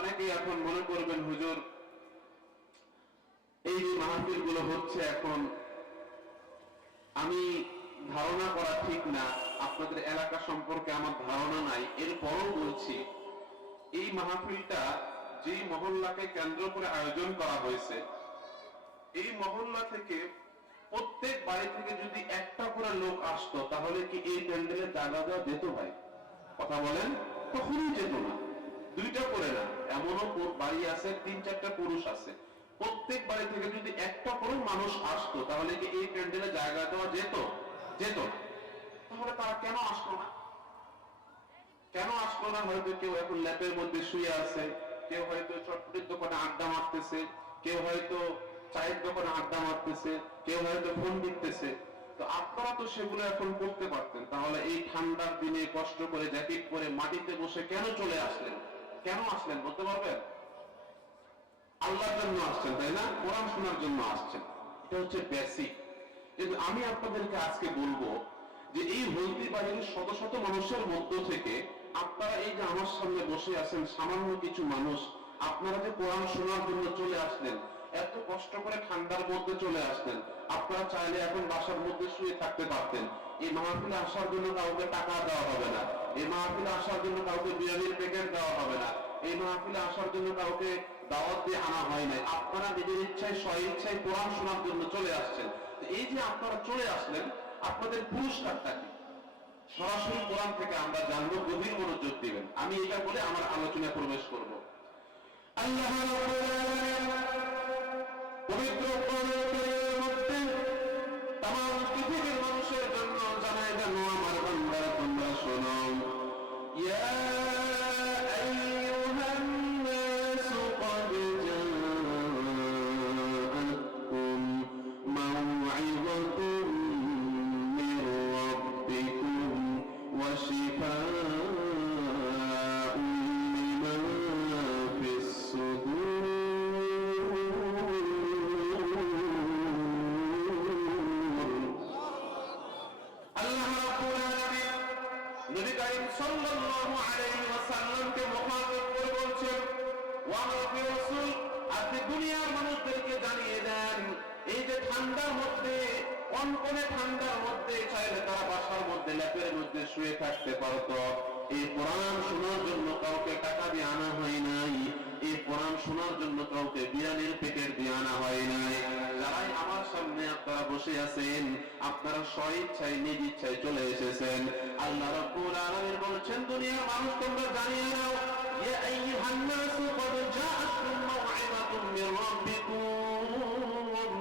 অনেকেই এখন মনে করবেন হুজুর এই যে মাহফিল গুলো হচ্ছে এখন, আমি ধারণা করা ঠিক না, আপনাদের এলাকা সম্পর্কে আমার ধারণা নাই, এরপরও বলছি এই মাহফিলটা যেই মহল্লাকে কেন্দ্র করে আয়োজন করা হয়েছে, এই মহল্লা থেকে প্রত্যেক বাড়ি থেকে যদি একটা করে লোক আসতো তাহলে কি এই প্যান্ডেলে জায়গা দেওয়া যেত ভাই? কথা বলেন, কখনই যেত না। দুইটা করে না, এমনও বাড়ি আছে 3-4টা পুরুষ আছে, প্রত্যেক বাড়ি থেকে যদি একটা করে মানুষ আসতো তাহলে কি এই প্যান্ডেলে জায়গা দেওয়া যেত? যেত না। তাহলে তারা কেন আসলো না? কেন আসলো না? হয়তো কেউ এখন ল্যাপের মধ্যে শুয়ে আছে, কেউ হয়তো চটপটির দোকানে আড্ডা মারতেছে, কেউ হয়তো চায়ের দোকানে আড্ডা মারতেছে, কেউ হয়তো ফোন দিতেছে। তো আপনারা তো সেগুলো এখন করতে পারতেন, তাহলে এই ঠান্ডার দিনে কষ্ট করে জ্যাকেট পরে মাটিতে বসে কেন চলে আসলেন? কেন আসলেন বলতে পারবেন? আল্লাহর জন্য আসছেন, তাই না? কোরআন শোনার জন্য আসছেন, এটা হচ্ছে বেসিক। কিন্তু আমি আপনাদেরকে আজকে বলবো যে এই হলদি বাহিনীর শত শত মানুষের মধ্য থেকে আপনারা এই যে আমার সামনে বসে আছেন সামান্য কিছু মানুষ, আপনারা যে কোরআন শোনার জন্য চলে আসলেন, এত কষ্ট করে ঠান্ডার মধ্যে চলে আসলেন, আপনারা চাইলে এখন বাসার মধ্যে শুয়ে থাকতে পারতেন। এই মাহফিলে আসার জন্য কাউকে টাকা দেওয়া হবে না, এই মাহফিলে আসার জন্য কাউকে বিরিয়ানির প্যাকেট দেওয়া হবে না, এই মাহফিলে আসার জন্য কাউকে দাওয়াত দিয়ে আনা হয় নাই। আপনারা নিজের ইচ্ছায় স্ব ইচ্ছায় কোরআন শোনার জন্য চলে আসছেন। এই যে আপনারা চলে আসলেন, আপনাদের পুরস্কারটা কি? সরাসরি কোরআন থেকে আমরা জানবো, গভীর মনোযোগ দিবেন। আমি এটা বলে আমার আলোচনায় প্রবেশ করব। আল্লাহ পবিত্র কোরআনের মধ্যে তামাম পৃথিবীর মানুষের জন্য জানায় দেন, আমার বান্দারা তোমরা শোনো, ইয়া আইয়ুহান নাসু ক্বাদ জাআতকুম মাউইযাতুম মির রাব্বিকুম ওয়া শিফাউন লিমা ফিস সুদূর। আল্লাহ রাব্বুল আলামিন নবী করিম সাল্লাল্লাহু আলাইহি ওয়াসাল্লামকে মুখাতাব করে বলছেন, ওয়া নবী রাসূল, আপনি দুনিয়ার মানুষদেরকে জানিয়ে দেন এই যে ঠান্ডার মধ্যে, কনকনে ঠান্ডার মধ্যে চাইলে তারা বাসার মধ্যে ল্যাপের মধ্যে শুয়ে থাকতে পারতো। এই কোরআন শোনার জন্য কাউকে টাকা দিয়ে আনা হয় নাই, এই কোরআন শোনার জন্য কাউকে বিরিয়ানির প্যাকেট দিয়ে আনা হয় নাই। যারাই আমার সামনে আপনারা বসে আছেন, আপনারা স্বইচ্ছায় নিজ ইচ্ছায় চলে এসেছেন। আল্লাহ রাব্বুল আলামিন বলছেন, দুনিয়ার মানুষ তোমরা জানিয়ে নাও, ইয়া আইয়ুহান নাসু ক্বাদ জাআতকুম মাউইযাতুম মির রাব্বিকুম,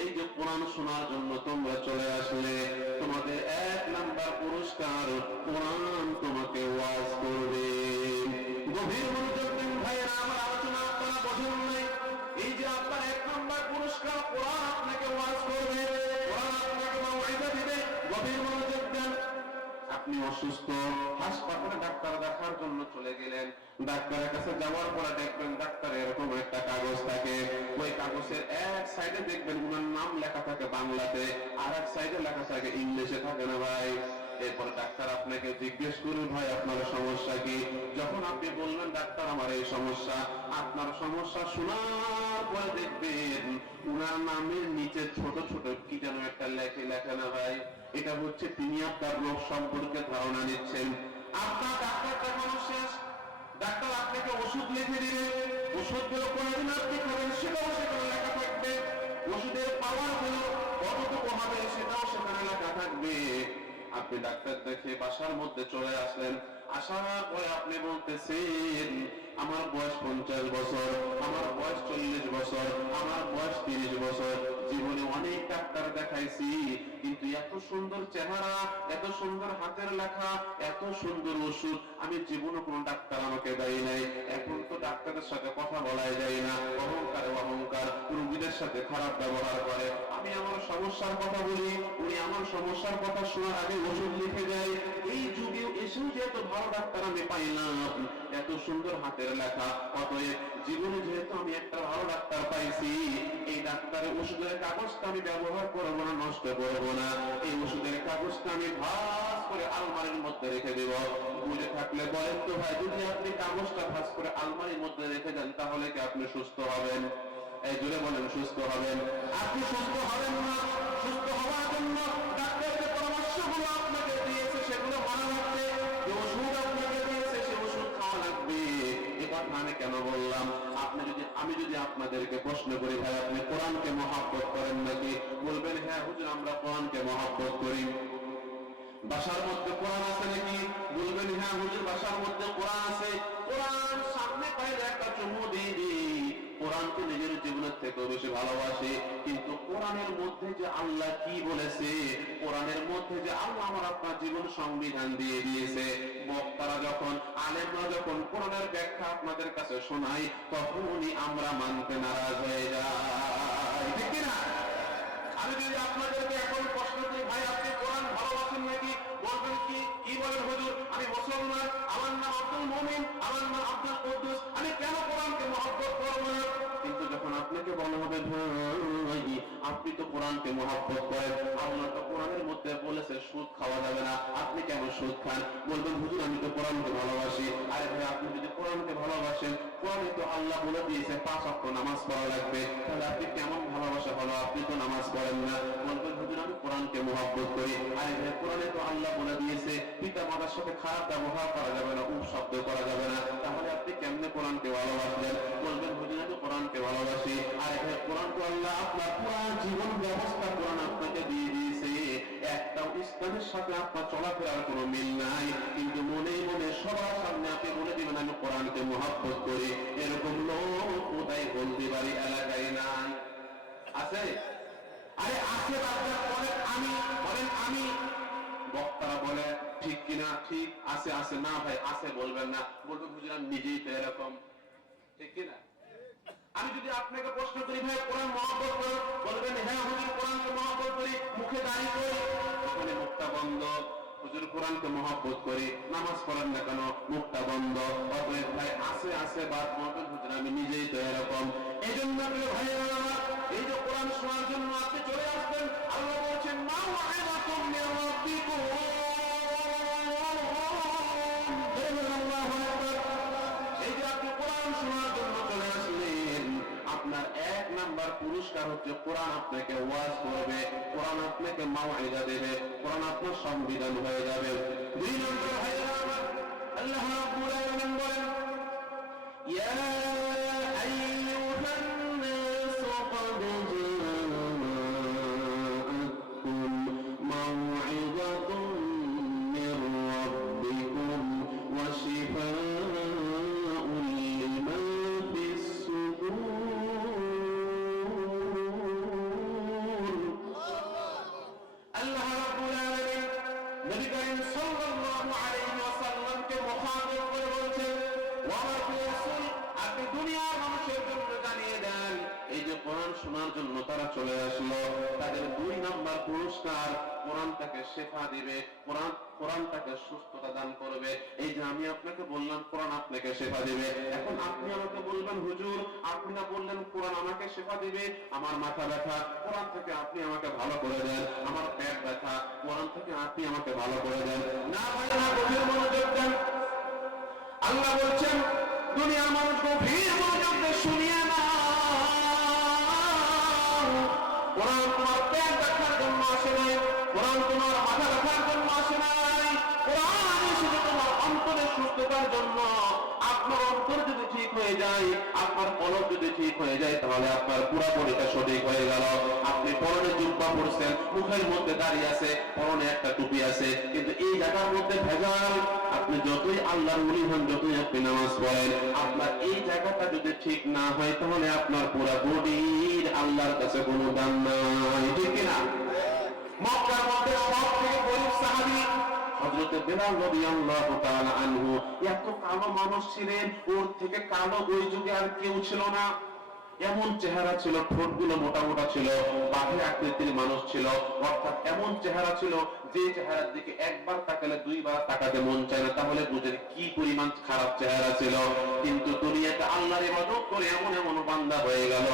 এই যে কোরআন শোনার জন্য তোমরা চলে আসলে, তোমাদের 1 নাম্বার পুরস্কার, কোরআন তোমাকে ওয়াজ করবে। গভীর মনোযোগ দিন ভাইয়েরা, আমার আলোচনা আপনারা বোঝেন নাই। এই যে আপনার 1 নাম্বার পুরস্কার, কোরআন আপনাকে ওয়াজ করবে, কোরআন আপনাকে মাউইযা দিবে। গভীর মনোযোগ দেন। আপনি অসুস্থ, হাসপাতালে ডাক্তার দেখার জন্য চলে গেলেন, ডাক্তারের কাছে যাওয়ার পরে দেখবেন ডাক্তারের এরকম একটা কাগজ থাকে, ওই কাগজের এক সাইডে দেখবেন ওনার নাম লেখা থাকে বাংলাতে, আর এক সাইডে লেখা থাকে ইংলিশে, থাকে না ভাই? এরপর ডাক্তার আপনাকে জিজ্ঞেস করুন, ভাই আপনার সমস্যা কি? যখন আপনি বললেন ডাক্তার আমার এই সমস্যা, আপনার সমস্যা শোনার পরে দেখবেন উনার নামের নিচে ছোট ছোট কি যেন একটা লেখা না ভাই? এটা হচ্ছে তিনি আপনার রোগ সম্পর্কে ধারণা নিচ্ছেন। আপনার ডাক্তার দেখানো শেষ, ডাক্তার আপনাকে ওষুধ লিখে দিবে, ওষুধগুলো কোনদিন আপনি খাবেন সেটাও সেখানে লেখা থাকবে, ওষুধের পাওয়ার গুলো কতটুকু হবে সেটাও সেখানে লেখা থাকবে। আপনি ডাক্তার দেখে বাসার মধ্যে চলে আসলেন, আসার পরে আপনি বলতেছেন আমার বয়স 50 বছর, আমার বয়স 40 বছর, আমার বয়স 30 বছর, জীবনে অনেক ডাক্তার দেখাইছি, কিন্তু এত সুন্দর চেহারা, এত সুন্দর হাতের লেখা, এত সুন্দর ওষুধ আমি জীবনে কোনো ডাক্তার আমাকে দেয় নাই। এখন তো ডাক্তারের সাথে কথা বলাই যায় না, অহংকারে অহংকার, রোগীদের সাথে খারাপ ব্যবহার করে। আমি আমার সমস্যার কথা বলি, উনি আমার সমস্যার কথা শোনার আগে ওষুধ লিখে দেয়। এই যুগেও এসেও যে এত ভালো ডাক্তার আমি পাইলাম, এত সুন্দর হাতের লেখা, অতএব জীবনে যেহেতু আমি একটা ভালো ডাক্তার পাইছি, এই ডাক্তারের ওষুধের কাগজটা আমি ব্যবহার করবো না, নষ্ট করবো না, এই ওষুধের কাগজটা আমি ভাস করে আলমারির মধ্যে রেখে দেব। বুঝে থাকলে বলেন তো ভাই, যদি আপনি কাগজটা ভাঁজ করে আলমারির মধ্যে রেখে দেন তাহলে কি আপনি সুস্থ হবেন? এই জুড়ে বলেন সুস্থ হবেন? আপনি সুস্থ হবেন না। সুস্থ হওয়ার জন্য ডাক্তার যে পরামর্শগুলো আপনাকে দিয়েছে সেগুলো মানা লাগবে। যে ওষুধ আপনাকে দিয়েছে সে ওষুধ খাওয়া লাগবে। এ কথা আমি কেন বললাম? আমি যদি আপনাদেরকে প্রশ্ন করি, ভাই আপনি কোরআনকে মহব্বত করেন নাকি? বলবেন হ্যাঁ হুজুর আমরা কোরআনকে মহব্বত করি। বাসার মধ্যে কোরআন আছে নাকি? বলবেন হ্যাঁ হুজুর বাসার মধ্যে কোরআন আছে। কোরআন সামনে পাইলে একটা চুমু দিয়ে দিই। কোরআনকে নিজের জীবনের থেকেও বেশি ভালোবাসে। কিন্তু কোরআনের মধ্যে যে আল্লাহ কি বলেছে, কোরআনের মধ্যে যে আল্লাহ আমার আপনার জীবন সংবিধান দিয়ে দিয়েছে, বক্তারা যখন আলেমরা যখন কোরআনের ব্যাখ্যা আপনাদের কাছে শোনায় তখনই আমরা মানতে নারাজ হয়ে যাই, ঠিক কিনা? আমি যদি আপনাদেরকে এখন প্রশ্ন করি, ভাই আপনি কোরআন ভালোবাসেন নাকি? বলবেন কি বলেন হুজুর? আমি মুসলমান, আমার নাম আব্দুল মুমিন, আমার নাম আব্দুল কুদ্দুস, আমি কেন কোরআনকে মহব্বত করব না? কিন্তু যখন আপনাকে বলা হবে ভাই আপনি তো কোরআনকে মহব্বত করেন, আল্লাহ তো কোরআনের মধ্যে বলেছে সুদ খাওয়া যাবে না, আপনি কেন সুদ খান? বলবেন হুজুর আমি তো কোরআনকে ভালোবাসি। আরে ভাই আপনি যদি কোরআনকে ভালোবাসেন, কোরআনে তো আল্লাহ বলে দিয়েছে 5 ওয়াক্ত নামাজ পড়া লাগবে, তাহলে আপনি কেমন ভালোবাসা হলো? আপনি তো নামাজ পড়েন না। বলবেন হুজুর আমি কোরআনকে মহব্বত করি। আরে ভাই কোরআনে তো আল্লাহ বলে দিয়েছে পিতা মাতার সাথে খারাপ ব্যবহার করা যাবে না, শব্দ করা যাবে না, তাহলে আপনি কেমনে কোরআনকে ভালোবাসলেন? বলবেন হুজুর আমি কোরআনকে ভালোবাসি। আরে ভাই কোরআন তো আল্লাহ আপনার পুরো জীবন ব্যবস্থা কোরআন আপনাকে দিয়ে দিয়েছে। একটাও ইসলামের সাথে আপনার চলাফেরার কোনো মিল নাই, কিন্তু মনে মনে সবার সামনে আপনি বলে দিবেন আমি কোরআনকে মহব্বত করি। এরকম লোক কোথায় বলতে পারি এলাকায় নাই? আছে? আরে আছে বাচ্চা বলেন আমি। বক্তারা বলে ঠিক কিনা? ঠিক আছে আছে। না ভাই আছে বলবেন না, বলবেন হুজুর আমি নিজেই তো এরকম, ঠিক কিনা? আমি যদি আপনাকে প্রশ্ন করি ভাই কোরআন মহব্বত করো, বলবেন হ্যাঁ হুজুর কোরআনকে মহব্বত করি, মুখে দাঁড়িয়ে করি, ওখানে মুখটা বন্ধ। হুজুর কোরআনকে মহব্বত করি, নামাজ পড়েন না কেন? মুখটা বন্ধ। অতএব ভাই আছে বাদ, বলবেন হুজুর আমি নিজেই তো এরকম। এই জন্য ভাই এই যে কোরআন শোনার জন্য আপনি চলে আসবেন, আল্লাহ বলছেন মাউআযাতুম মির রাব্বিকুম। এই যে আপনি কোরআন শোনার জন্য চলে আসলেন, আপনার 1 নাম্বার পুরস্কার হচ্ছে কোরআন আপনাকে ওয়াজ করবে, কোরআন আপনাকে মাউইজা দেবে, কোরআন আপনার সংবিধান হয়ে যাবে। 2 নাম্বার ভাইরা আমার আল্লাহ রাব্বুল আলামিন বলেন ইয়া আইয়ুহান নাস ক্বাদ জাআতকুম মাউইজাতুম মির রাব্বিকুম ওয়া শিফাউন লিমা ফিস সুদূর। আল্লাহ রাব্বুল আলামিন নবী করিম সাল্লাল্লাহু আলাইহি ওয়াসাল্লামকে মুখাতাব করে বলছেন, ওয়া রাসূল আপনি দুনিয়ার মানুষের জন্য জানিয়ে দেন এই যে কোরআন শোনার জন্য তারা চলে আসলো, তাদের 2 নাম্বার পুরস্কার কোরআন তাকে শেফা দিবে, কোরআন তাকে সুস্থতা দান করবে। এই যে আমি আপনাকে বললাম কোরআন আপনাকে শেফা দিবে, এখন আপনি আমাকে বলবেন হুজুর আপনি না বললেন কোরআন আমাকে শেফা দিবে? আমার মাথা ব্যথা, কোরআন থেকে আপনি আমাকে ভালো করে দেন। আমার পেট ব্যথা, কোরআন থেকে আপনি আমাকে ভালো করে দেন। না ভাই না, গভীর মনোযোগ দেন। আল্লাহ বলছেন দুনিয়ার মানুষ গভীর মনোযোগ দিয়ে শুনিয়ে না, কোরআন তোমার পেট ব্যথার জন্য আসে নাই, কোরআন তোমার মাথা ব্যথার জন্য আসে নাই, কোরআন শুধু তোমার অন্তরের সুস্থতার জন্য। আপনার অন্তর যদি ঠিক হয়ে যায়, আপনার কলব যদি ঠিক হয়ে যায়, তাহলে আপনার পুরাপুরিটা সঠিক হয়ে গেল। আপনি পরনে জুব্বা পরছেন, মুখের মধ্যে দাঁড়িয়ে আছে, পরনে একটা টুপি আছে, কিন্তু এই জায়গার মধ্যে ভেজাল। আপনি যতই আল্লাহর ওলি হন, যতই আপনি নামাজ পড়েন, আপনার এই জায়গাটা যদি ঠিক না হয়, তাহলে আপনার পুরা বডির আল্লাহর কাছে কোনো দাম নাই, ঠিক কিনা? মক্কার মধ্যে সবথেকে গরীব সাহাবী হযরত বেলাল রাদিয়াল্লাহু তাআলা আনহু, এত কালো মানুষ ছিলেন, ওর থেকে কালো ওই যুগে আর কেউ ছিল না। এমন চেহারা ছিল, ঠোঁটগুলো মোটা মোটা ছিল, বাঘের আকৃতির মানুষ ছিল, অর্থাৎ এমন চেহারা ছিল যে চেহারার দিকে একবার তাকালে 2 বার তাকাতে মন চায় না, তাহলে বুঝেন কি পরিমাণ খারাপ চেহারা ছিল। কিন্তু দুনিয়াতে আল্লাহর ইবাদত করে এমন এমন বান্দা হয়ে গেল,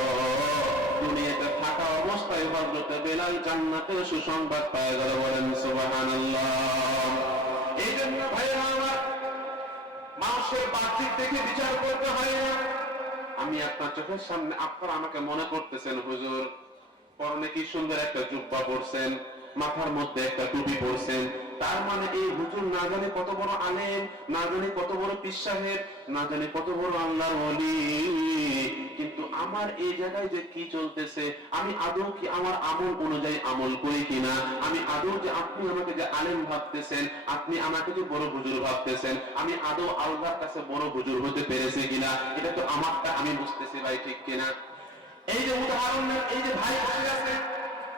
দুনিয়াতে থাকা অবস্থায় হযরত বেলাল জান্নাতের সুসংবাদ পেয়ে গেল। বলেন সুবহানাল্লাহ। জন্য ভাইরা আমার, মানুষের বাহ্যিক দেখে বিচার করতে হয় না। আমি আপনার চোখের সামনে, আপনারা আমাকে মনে করতেছেন হুজুর পরনে কি সুন্দর একটা জুব্বা পরছেন, মাথার মধ্যে একটা টুপি পরছেন, তার মানে এই হুজুর না জানি কত বড় আলেম, না জানি কত বড় পীর সাহেব, না জানি কত বড় আল্লাহর ওলি। কিন্তু আমার এই জায়গায় যে কি চলতেছে, আমি আদৌ কি আমার আমল অনুযায়ী আমল করি কিনা, আমি আদৌ যে আপনি আমাকে যে আলেম ভাবতেছেন, আপনি আমাকে যে বড় হুজুর ভাবতেছেন, আমি আদৌ আল্লাহর কাছে বড় হুজুর হতে পেরেছি কিনা, এটা তো আমারটা আমি বুঝতেছি ভাই, ঠিক কিনা? এই যে উদাহরণ, এই যে ভাই বসে আছে,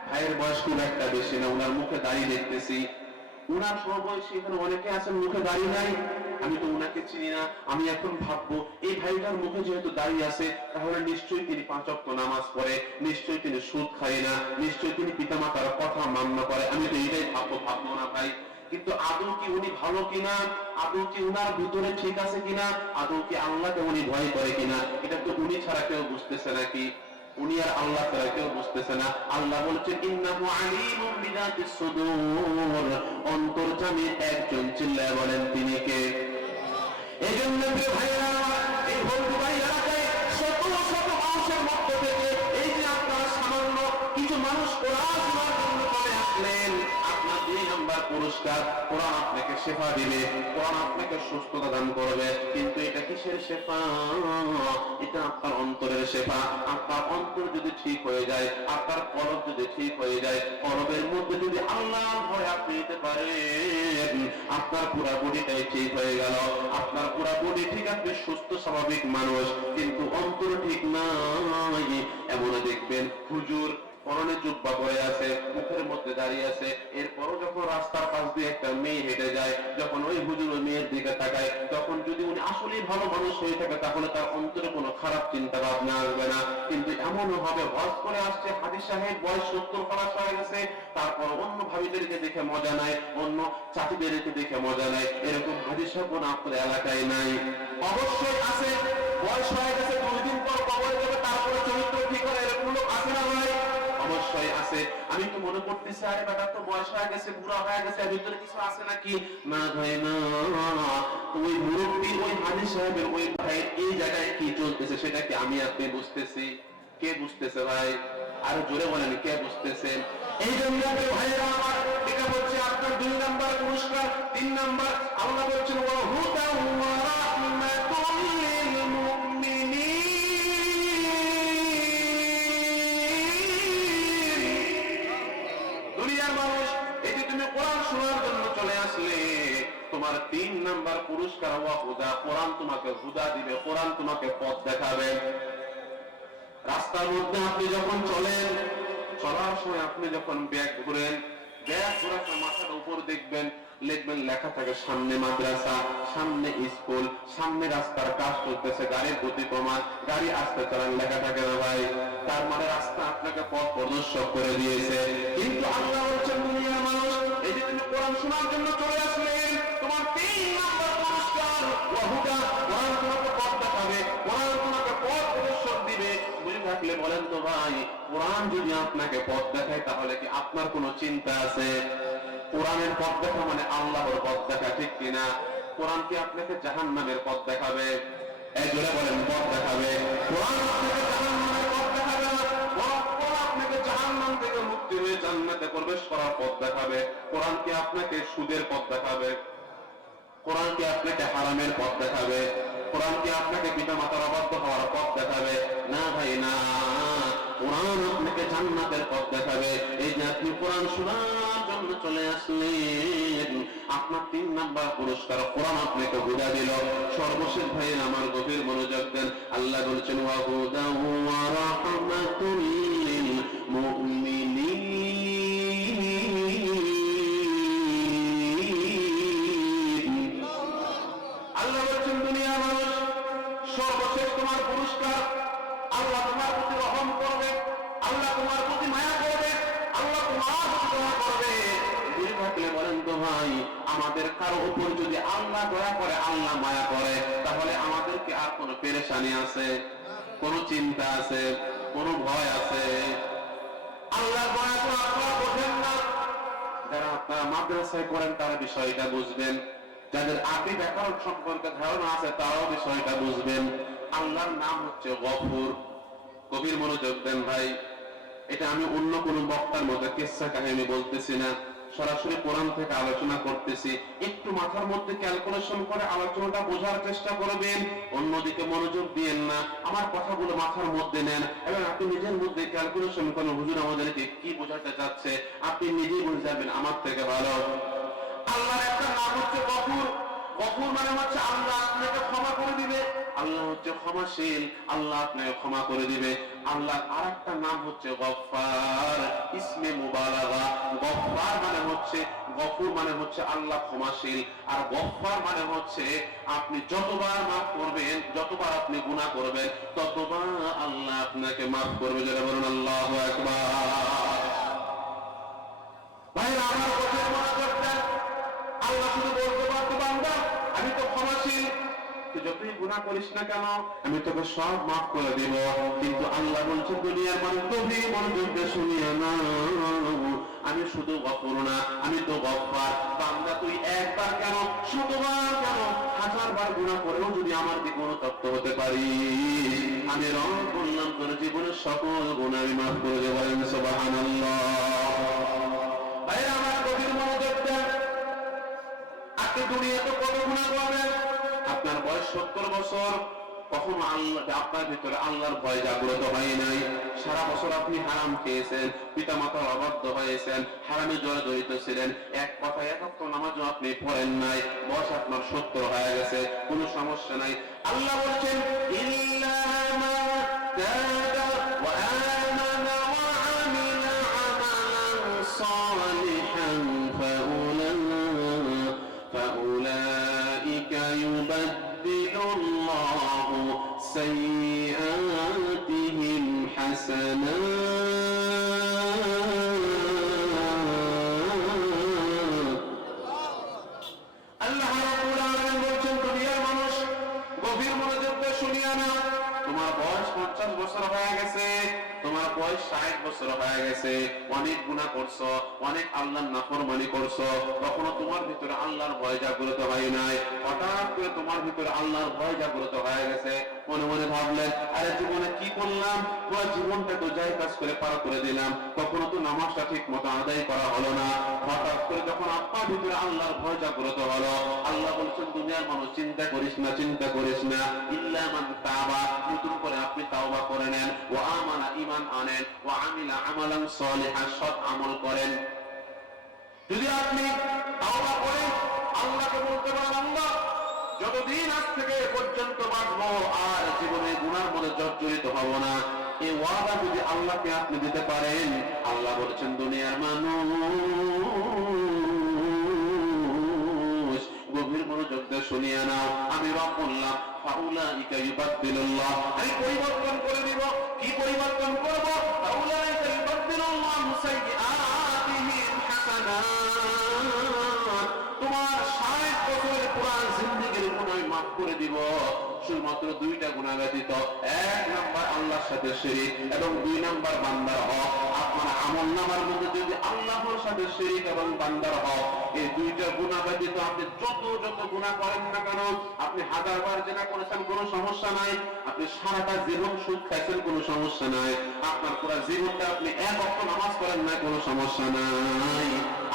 ভাইয়ের বয়স খুব একটা বেশি না, উনার মুখে দাড়ি দেখতেছি, উনার সমবয়সী এখানে অনেকে আছেন মুখে দাড়ি নাই, আমি তো উনাকে চিনি না। আমি এখন ভাববো এই ভাইটার মুখে যেহেতু দাড়ি আছে, তাহলে নিশ্চয়ই তিনি 5 ওয়াক্ত নামাজ পড়ে, নিশ্চয়ই তিনি সুদ খায় না, নিশ্চয়ই তিনি পিতামাতার কথা মান্য করে, আমি তো এইটাই ভাববো না ভাই। কিন্তু আদৌ কি উনি ভালো কিনা, আদৌ কি উনার ভিতরে ঠিক আছে কিনা, আদৌ কি আল্লাহকে উনি ভয় করে কিনা, এটা তো উনি ছাড়া কেউ বুঝতেছে নাকি, উনি আর আল্লাহ ছাড়া কেউ বুঝতেছে না। আল্লাহ বলছেন ইন্নাহু আলিমুম বিযাতিস সুদূর, অন্তর্যামী একজন, চিল্লায় বলেন তিনি কে? এই জন্য প্রিয় ভাইরা, এই হলদিবাড়ি এলাকায় শত শত মানুষের মধ্য থেকে এই যে আপনারা সামান্য কিছু মানুষ কোরআন শোনার জন্য করে আসলেন, আপনার 2 নাম্বার পুরস্কার, কোরআন আপনাকে শেফা দিবে, কোরআন আপনাকে সুস্থতা দান করবে। কিন্তু এটা কিসের শেফা? এটা আপনার অন্তরের শেফা। আপনার অন্তর যদি ঠিক হয়ে যায়, আপনার কলব যদি ঠিক হয়ে যায়, কলবের মধ্যে যদি আল্লাহর ভয় আপনি নিতে পারেন, আপনার পুরা বডিটাই ঠিক হয়ে গেল, আপনার পুরা বডি ঠিক, আপনি সুস্থ স্বাভাবিক মানুষ, কিন্তু অন্তর ঠিক নাই। এমন দেখবেন হুজুর পরনে জুব্বা পরে আছে, মুখের মধ্যে দাঁড়িয়ে আছে, এরপরও যখন রাস্তার পাশ দিয়ে একটা মেয়ে হেঁটে যায়, যখন ওই হুজুর ওই মেয়ের দিকে তাকায়, তখন যদি উনি আসলেই ভালো মানুষ হয়ে থাকে, তাহলে তার অন্তরে কোনো খারাপ চিন্তা ভাবনা আসবে না। কিন্তু এমনও হবে হজ করে আসছে হাজী সাহেব, বয়স 70+ হয়ে গেছে, তারপর অন্য ভাবিদেরকে দেখে মজা নাই, অন্য চাচিদেরকে দেখে মজা নাই, এরকম হাজী সাহেব কোনো আপনার এলাকায় নাই? অবশ্যই আছে। বয়স হয়ে গেছে, 2 দিন পর কবরে যাবে, তারপরে চরিত্র ঠিক করে, এরকম লোক আছে না ভাই? অবশ্যই আছে। আমি তো মনে করতেছি আরে বেটা তো বয়স হয়ে গেছে, বুড়া হয়ে গেছে, ভিতরে কিছু আছে নাকি? না ভাই না, ওই মুরব্বী ওই হাজী সাহেবের ওই ভাইয়ের এই জায়গায় কি চলতেছে সেটা কি আমি আপনি বুঝতেছি? কে বুঝতেছে ভাই? আর জোরে বলেন কে বুঝতেছে? এই জন্য ভাইয়েরা আমার, এটা হচ্ছে আপনার 2 নাম্বার পুরস্কার। 3 নাম্বার আল্লাহ বলছেন ওয়া হুদা ওয়া রাহমাতুল লিল মুমিনিন। দুনিয়ার মানুষ, এই যে তুমি কোরআন শোনার জন্য চলে আসলে, তোমার 3 নাম্বার পুরস্কার ওয়া হুদা, কোরআন তোমাকে হুদা দিবে, কোরআন তোমাকে পথ দেখাবে। রাস্তার মধ্যে আপনি যখন চলেন, চলার সময় আপনি যখন ব্যাগ ঘুরেন, ব্যাগ ঘোরার মাথার উপর দেখবেন, লিখবেন লেখা থাকে সামনে মাদ্রাসা, সামনে স্কুল, সামনে রাস্তার কাজ চলতেছে, গাড়ির গতি কমান, গাড়ি আস্তে চালান, লেখা থাকে না ভাই? তার মানে রাস্তা আপনাকে পথ প্রদর্শক করে দিয়েছে। কিন্তু আল্লাহ বলছেন দুনিয়ার মানুষ, এই যে তুমি কোরআন শোনার জন্য চলে আসলেন, তোমার 3 নাম্বার পুরস্কার ওয়া হুদা, কোরআন তোমাকে পথ দেখাবে, কোরআন তোমাকে পথ প্রদর্শক দিবে। বুঝে থাকলে বলেন তো ভাই, কোরআন যদি আপনাকে পথ দেখায়, তাহলে কি আপনার কোনো চিন্তা আছে? কোরআনের পথ দেখা মানে আল্লাহর পথ দেখা, ঠিক কিনা? কোরআন কি আপনাকে জাহান্নামের পথ দেখাবে? এই জোরে বলেন পথ দেখাবে। কোরআন আপনাকে জাহান্নামের পথ দেখাবে না, বরং কোরআন আপনাকে জাহান্নাম থেকে মুক্তি হয়ে জান্নাতে প্রবেশ করার পথ দেখাবে। কোরআন কি আপনাকে সুদের পথ দেখাবে? কোরআন কি আপনাকে হারামের পথ দেখাবে? কোরআন কি আপনাকে পিতামাতার অবাধ্য হওয়ার পথ দেখাবে? না ভাই না, কোরআন আপনাকে জান্নাতের পথ দেখাবে। এই যে আপনি কোরআন শোনার জন্য চলে আসলেন, আপনার 3 নাম্বার পুরস্কার, কোরআন আপনাকে হুদা দিল। সর্বশেষ ভাই আমার গভীর মনোযোগ দেন, আল্লাহ বলছেন ওয়া হুদা ওয়া রাহমাতুল লিল মুমিনিন। আল্লাহ বলছেন দুনিয়ার মানুষ, সর্বশেষ তোমার পুরস্কার, আল্লাহ তোমার প্রতি রহম করবে, আল্লাহ তোমার প্রতি মায়া করবে, আল্লাহ তোমার প্রতি দয়া করবে। বুঝে থাকলে বলেন তো ভাই, আমাদের কারো উপর যদি আল্লাহ দয়া করে, আল্লাহ মায়া করে, তাহলে আমাদেরকে আর কোনো পেরেশানি আছে? কোনো চিন্তা আছে? কোনো ভয় আছে? আল্লাহ দয়া তো আপনারা বোঝেন না, যারা আপনারা মাদ্রাসায় পড়েন তারা বিষয়টা বুঝবেন। যাদের আরবি ব্যাকরণ সম্পর্কে ধারণা আছে তারাও বিষয়টা বুঝবেন। আল্লাহর নাম হচ্ছে গফুর। গভীর মনোযোগ দেন ভাই, এটা আমি অন্য কোন বক্তার মধ্যে কিসসা কাহিনী বলতেছি না, সরাসরি কোরআন থেকে আলোচনা করতেছি। একটু মাথার মধ্যে ক্যালকুলেশন করে আলোচনাটা বোঝার চেষ্টা করবেন, অন্যদিকে মনোযোগ দিয়েন না। আমার কথাগুলো মাথার মধ্যে নেন এবং আপনি নিজের মধ্যে ক্যালকুলেশন করেন, হুজুর আমাদেরকে কি বোঝাতে চাচ্ছে, আপনি নিজেই বুঝে যাবেন আমার থেকে ভালো। আল্লাহর একটা নাম হচ্ছে গফুর। গফুর মানে হচ্ছে আল্লাহ আপনাকে ক্ষমা করে দিবে, আল্লাহ হচ্ছে ক্ষমাশীল, আল্লাহ আপনাকে ক্ষমা করে দিবে। আল্লাহর আরেকটা নাম হচ্ছে গফফার, ইসমে মুবালাগা। গফফার মানে হচ্ছে, গফুর মানে হচ্ছে আল্লাহ ক্ষমাশীল, আর গফফার মানে হচ্ছে আপনি যতবার মাফ করবেন, যতবার আপনি গুনাহ করবেন ততবার আল্লাহ আপনাকে মাফ করবে। যারা বলুন আল্লাহু আকবার। ভাই আমার কথা মনোযোগ দেন। আল্লাহ শুধু বলতে পারতো বান্দা আমি তো ক্ষমাশীল, তুই যতই গুনাহ করিস না কেন আমি তোকে সব মাফ করে দেব। কিন্তু আল্লাহ বলছেন দুনিয়ার মানুষ গভীর মনোযোগ দিয়ে শুনিয়া না, আমি শুধু গফুর না, আমি তো গফফার। বান্দা তুই একবার কেন, শতবার কেন, হাজারবার গুনাহ করেও যদি আমার দিকে অনুতপ্ত হতে পারি, আমি রব বললাম তোর জীবনের সকল গুনাহ আমি মাফ করে দেব। সুবহানাল্লাহ। ভাই আমার গভীর মনোযোগ দেন। আপনি দুনিয়াতে কত গুনাহ করবেন, আপনার বয়স 70 বছর, কখনো আল্লাহ আপনার ভিতরে আল্লাহর ভয় জাগ্রত হয় নাই। সারা বছর আপনি হারাম খেয়েছেন, পিতা মাতার অবাধ্য হয়েছেন, হারামে জড়িত ছিলেন, এক কথায় এক ওয়াক্ত নামাজও আপনি পড়েন নাই, বয়স আপনার 70 হয়ে গেছে, কোনো সমস্যা নাই। আল্লাহ বলছেন ইল্লা মা তাবা ওয়া আমানা ওয়া আমিলা আমালান সালিহান فأولئك يبدل الله سيئاتهم حسنات। আল্লাহ রাব্বুল আলামিন বলেন দুনিয়ার মানুষ গভীর মনোযোগ দিয়ে শুনিয়া না, তোমার বয়স 50 বছর হয়ে গেছে, তোমার বয়স 60 বছর হয়ে গেছে, অনেক গুনাহ করছো, অনেক আল্লাহর নাফরমানি করছো, কখনো তোমার ভিতরে আল্লাহর ভয় জাগ্রত হয় নাই। হঠাৎ করে তোমার ভিতরে আল্লাহর ভয় জাগ্রত হয়ে গেছে, মনে মনে ভাবলেন আরে জীবনে কি করলাম, পুরো জীবনটা তো যাই কাজ করে পার করে দিলাম, কখনো তো নামাজটা ঠিক মতো আদায় করা হলো না। হঠাৎ করে যখন আপনার ভিতরে আল্লাহর ভয় জাগ্রত হলো, আল্লাহ বলছেন দুনিয়ার মানুষ চিন্তা করিস না, চিন্তা করিস না, ইল্লা মান তাবা, নতুন করে আপনি তাওবা করে নেন, ওয়া আমানা, ঈমান আনেন, ওয়া আমিলা আমালান সালিহান, সৎ আমল করেন। যদি আপনি তাওবা করেন, আল্লাহকে বলতে পারেন আল্লাহ যতদিন আজ থেকে পর্যন্ত বাঁচবো আর জীবনে গুনার মধ্যে জর্জরিত হব না, এই ওয়াদা যদি আল্লাহকে আপনি দিতে পারেন, আল্লাহ বলেছেন দুনিয়ার মানুষ গভীর মনোযোগ দিয়ে শুনিয়া নাও, আমি রব বললাম ফাউলাইকা ইউবাদদিলুল্লাহ, আমি পরিবর্তন করে দিব। কি পরিবর্তন করব? ফাউলাইকা ইউবাদদিলুল্লাহু সাইয়্যাতিহিম হাসানাত, তোমার 60 বছরের পুরা জিন্দেগীর গুনাহ মাফ করে দিব। শুধুমাত্র দুইটা গুনাহ ব্যতীত, এক নাম্বার আল্লাহর সাথে শিরক এবং দুই নাম্বার বান্দার হক। আপনার আমলনামার মধ্যে যদি আল্লাহর সাথে শিরক এবং বান্দার হক, এই দুইটা গুনাহ ব্যতীত আপনি যত গুনাহ করেন না কেন, আপনি 1000 বার জিনা করেছেন কোনো সমস্যা নাই, আপনি সারাটা জীবন সুদ খাইছেন কোনো সমস্যা নাই, আপনার পুরো জীবনটা আপনি এক ওয়াক্ত নামাজ পড়েন না কোনো সমস্যা নাই।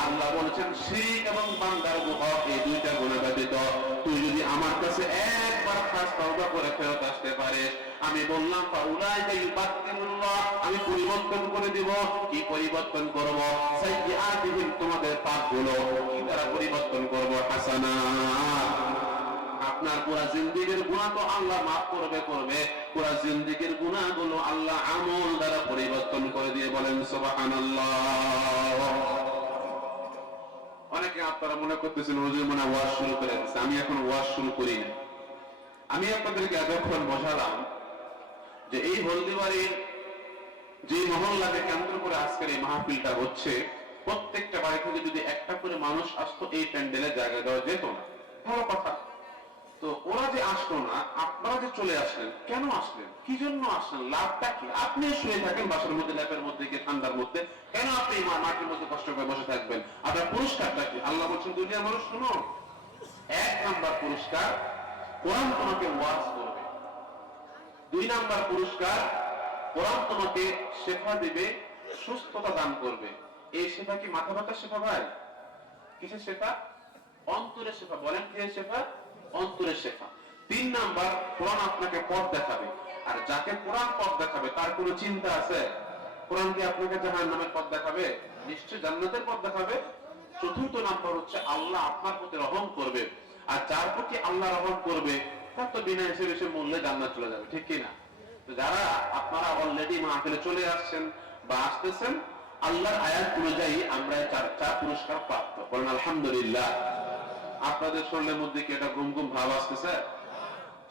আল্লাহ বলেছেন শিরক এবং বান্দার হক, এই দুইটা গুনাহ ব্যতীত তুই যদি আমার কাছে একবার খাস তওবা করে ফেরত আসতে পারিস, আমি বললাম ফাউলাইকা ইউবাদদিলুল্লাহ, আমি পরিবর্তন করে দিব। কি পরিবর্তন করব? সাইয়্যাতিহিম, তোমাদের পাপগুলো কি দ্বারা পরিবর্তন করব? হাসানাত। আপনার পুরা জিন্দেগীর গুনাহ তো আল্লাহ মাফ করবে, পুরা জিন্দেগীর গুনাহগুলো আল্লাহ আমল দ্বারা পরিবর্তন করে দিয়ে বলেন সুবহানাল্লাহ। অনেকে আপনারা মনে করতেছেন হুজুর মনে ওয়াজ শুরু করে দিয়েছে, আমি এখন ওয়াজ শুরু করি না। আমি আপনাদেরকে এতক্ষণ বোঝালাম যে এই হলদিবাড়ির যে মহল্লাকে কেন্দ্র করে আজকের এই মাহফিলটা হচ্ছে, প্রত্যেকটা বাড়ি থেকে যদি একটা করে মানুষ আসতো এই প্যান্ডেলে জায়গা দেওয়া যেত না, ভালো কথা। তো ওরা যে আসলো না, আপনারা যে চলে আসলেন, কেন আসলেন, কি জন্য আসলেন, লাভটা কি? আপনি শুয়ে থাকেন বাসার মধ্যে, ল্যাপের মধ্যে, কি ঠান্ডার মধ্যে, কেন আপনি মাটির মধ্যে কষ্ট করে বসে থাকবেন? আপনার পুরস্কারটা কি? আল্লাহ বলছেন দুনিয়ার মানুষ শুনো, এক নাম্বার পুরস্কার, কোরআন তোমাকে ওয়াজ করবে। 2 নাম্বার পুরস্কার, কোরআন তোমাকে শেফা দিবে, সুস্থতা দান করবে। এই শেফা কি মাথা ব্যথার শেফা ভাই? কিসের শেফা? অন্তরের শেফা। বলেন কিসের শেফা? অন্তরের শেফা। 3 নাম্বার, কোরআন আপনাকে পথ দেখাবে। আর যাকে কোরআন পথ দেখাবে তার কোনো চিন্তা আছে? কোরআন কি আপনাকে জাহান্নামের পথ দেখাবে? নিশ্চয় জান্নাতের পথ দেখাবে। 4র্থ নাম্বার হচ্ছে আল্লাহ আপনার প্রতি রহম করবে। আর যার প্রতি আল্লাহ রহম করবে তার তো বিনা হিসেবে সে মূল্যে জান্নাত চলে যাবে, ঠিক কিনা? তো যারা আপনারা অলরেডি মাহফিলে চলে আসছেন বা আসতেছেন, আল্লাহর আয়াত অনুযায়ী আমরা 4টা পুরস্কার প্রাপ্ত। বলেন আলহামদুলিল্লাহ। আপনাদের শরীরের মধ্যে কি একটা ঘুম ঘুম ভাব আসতেছে?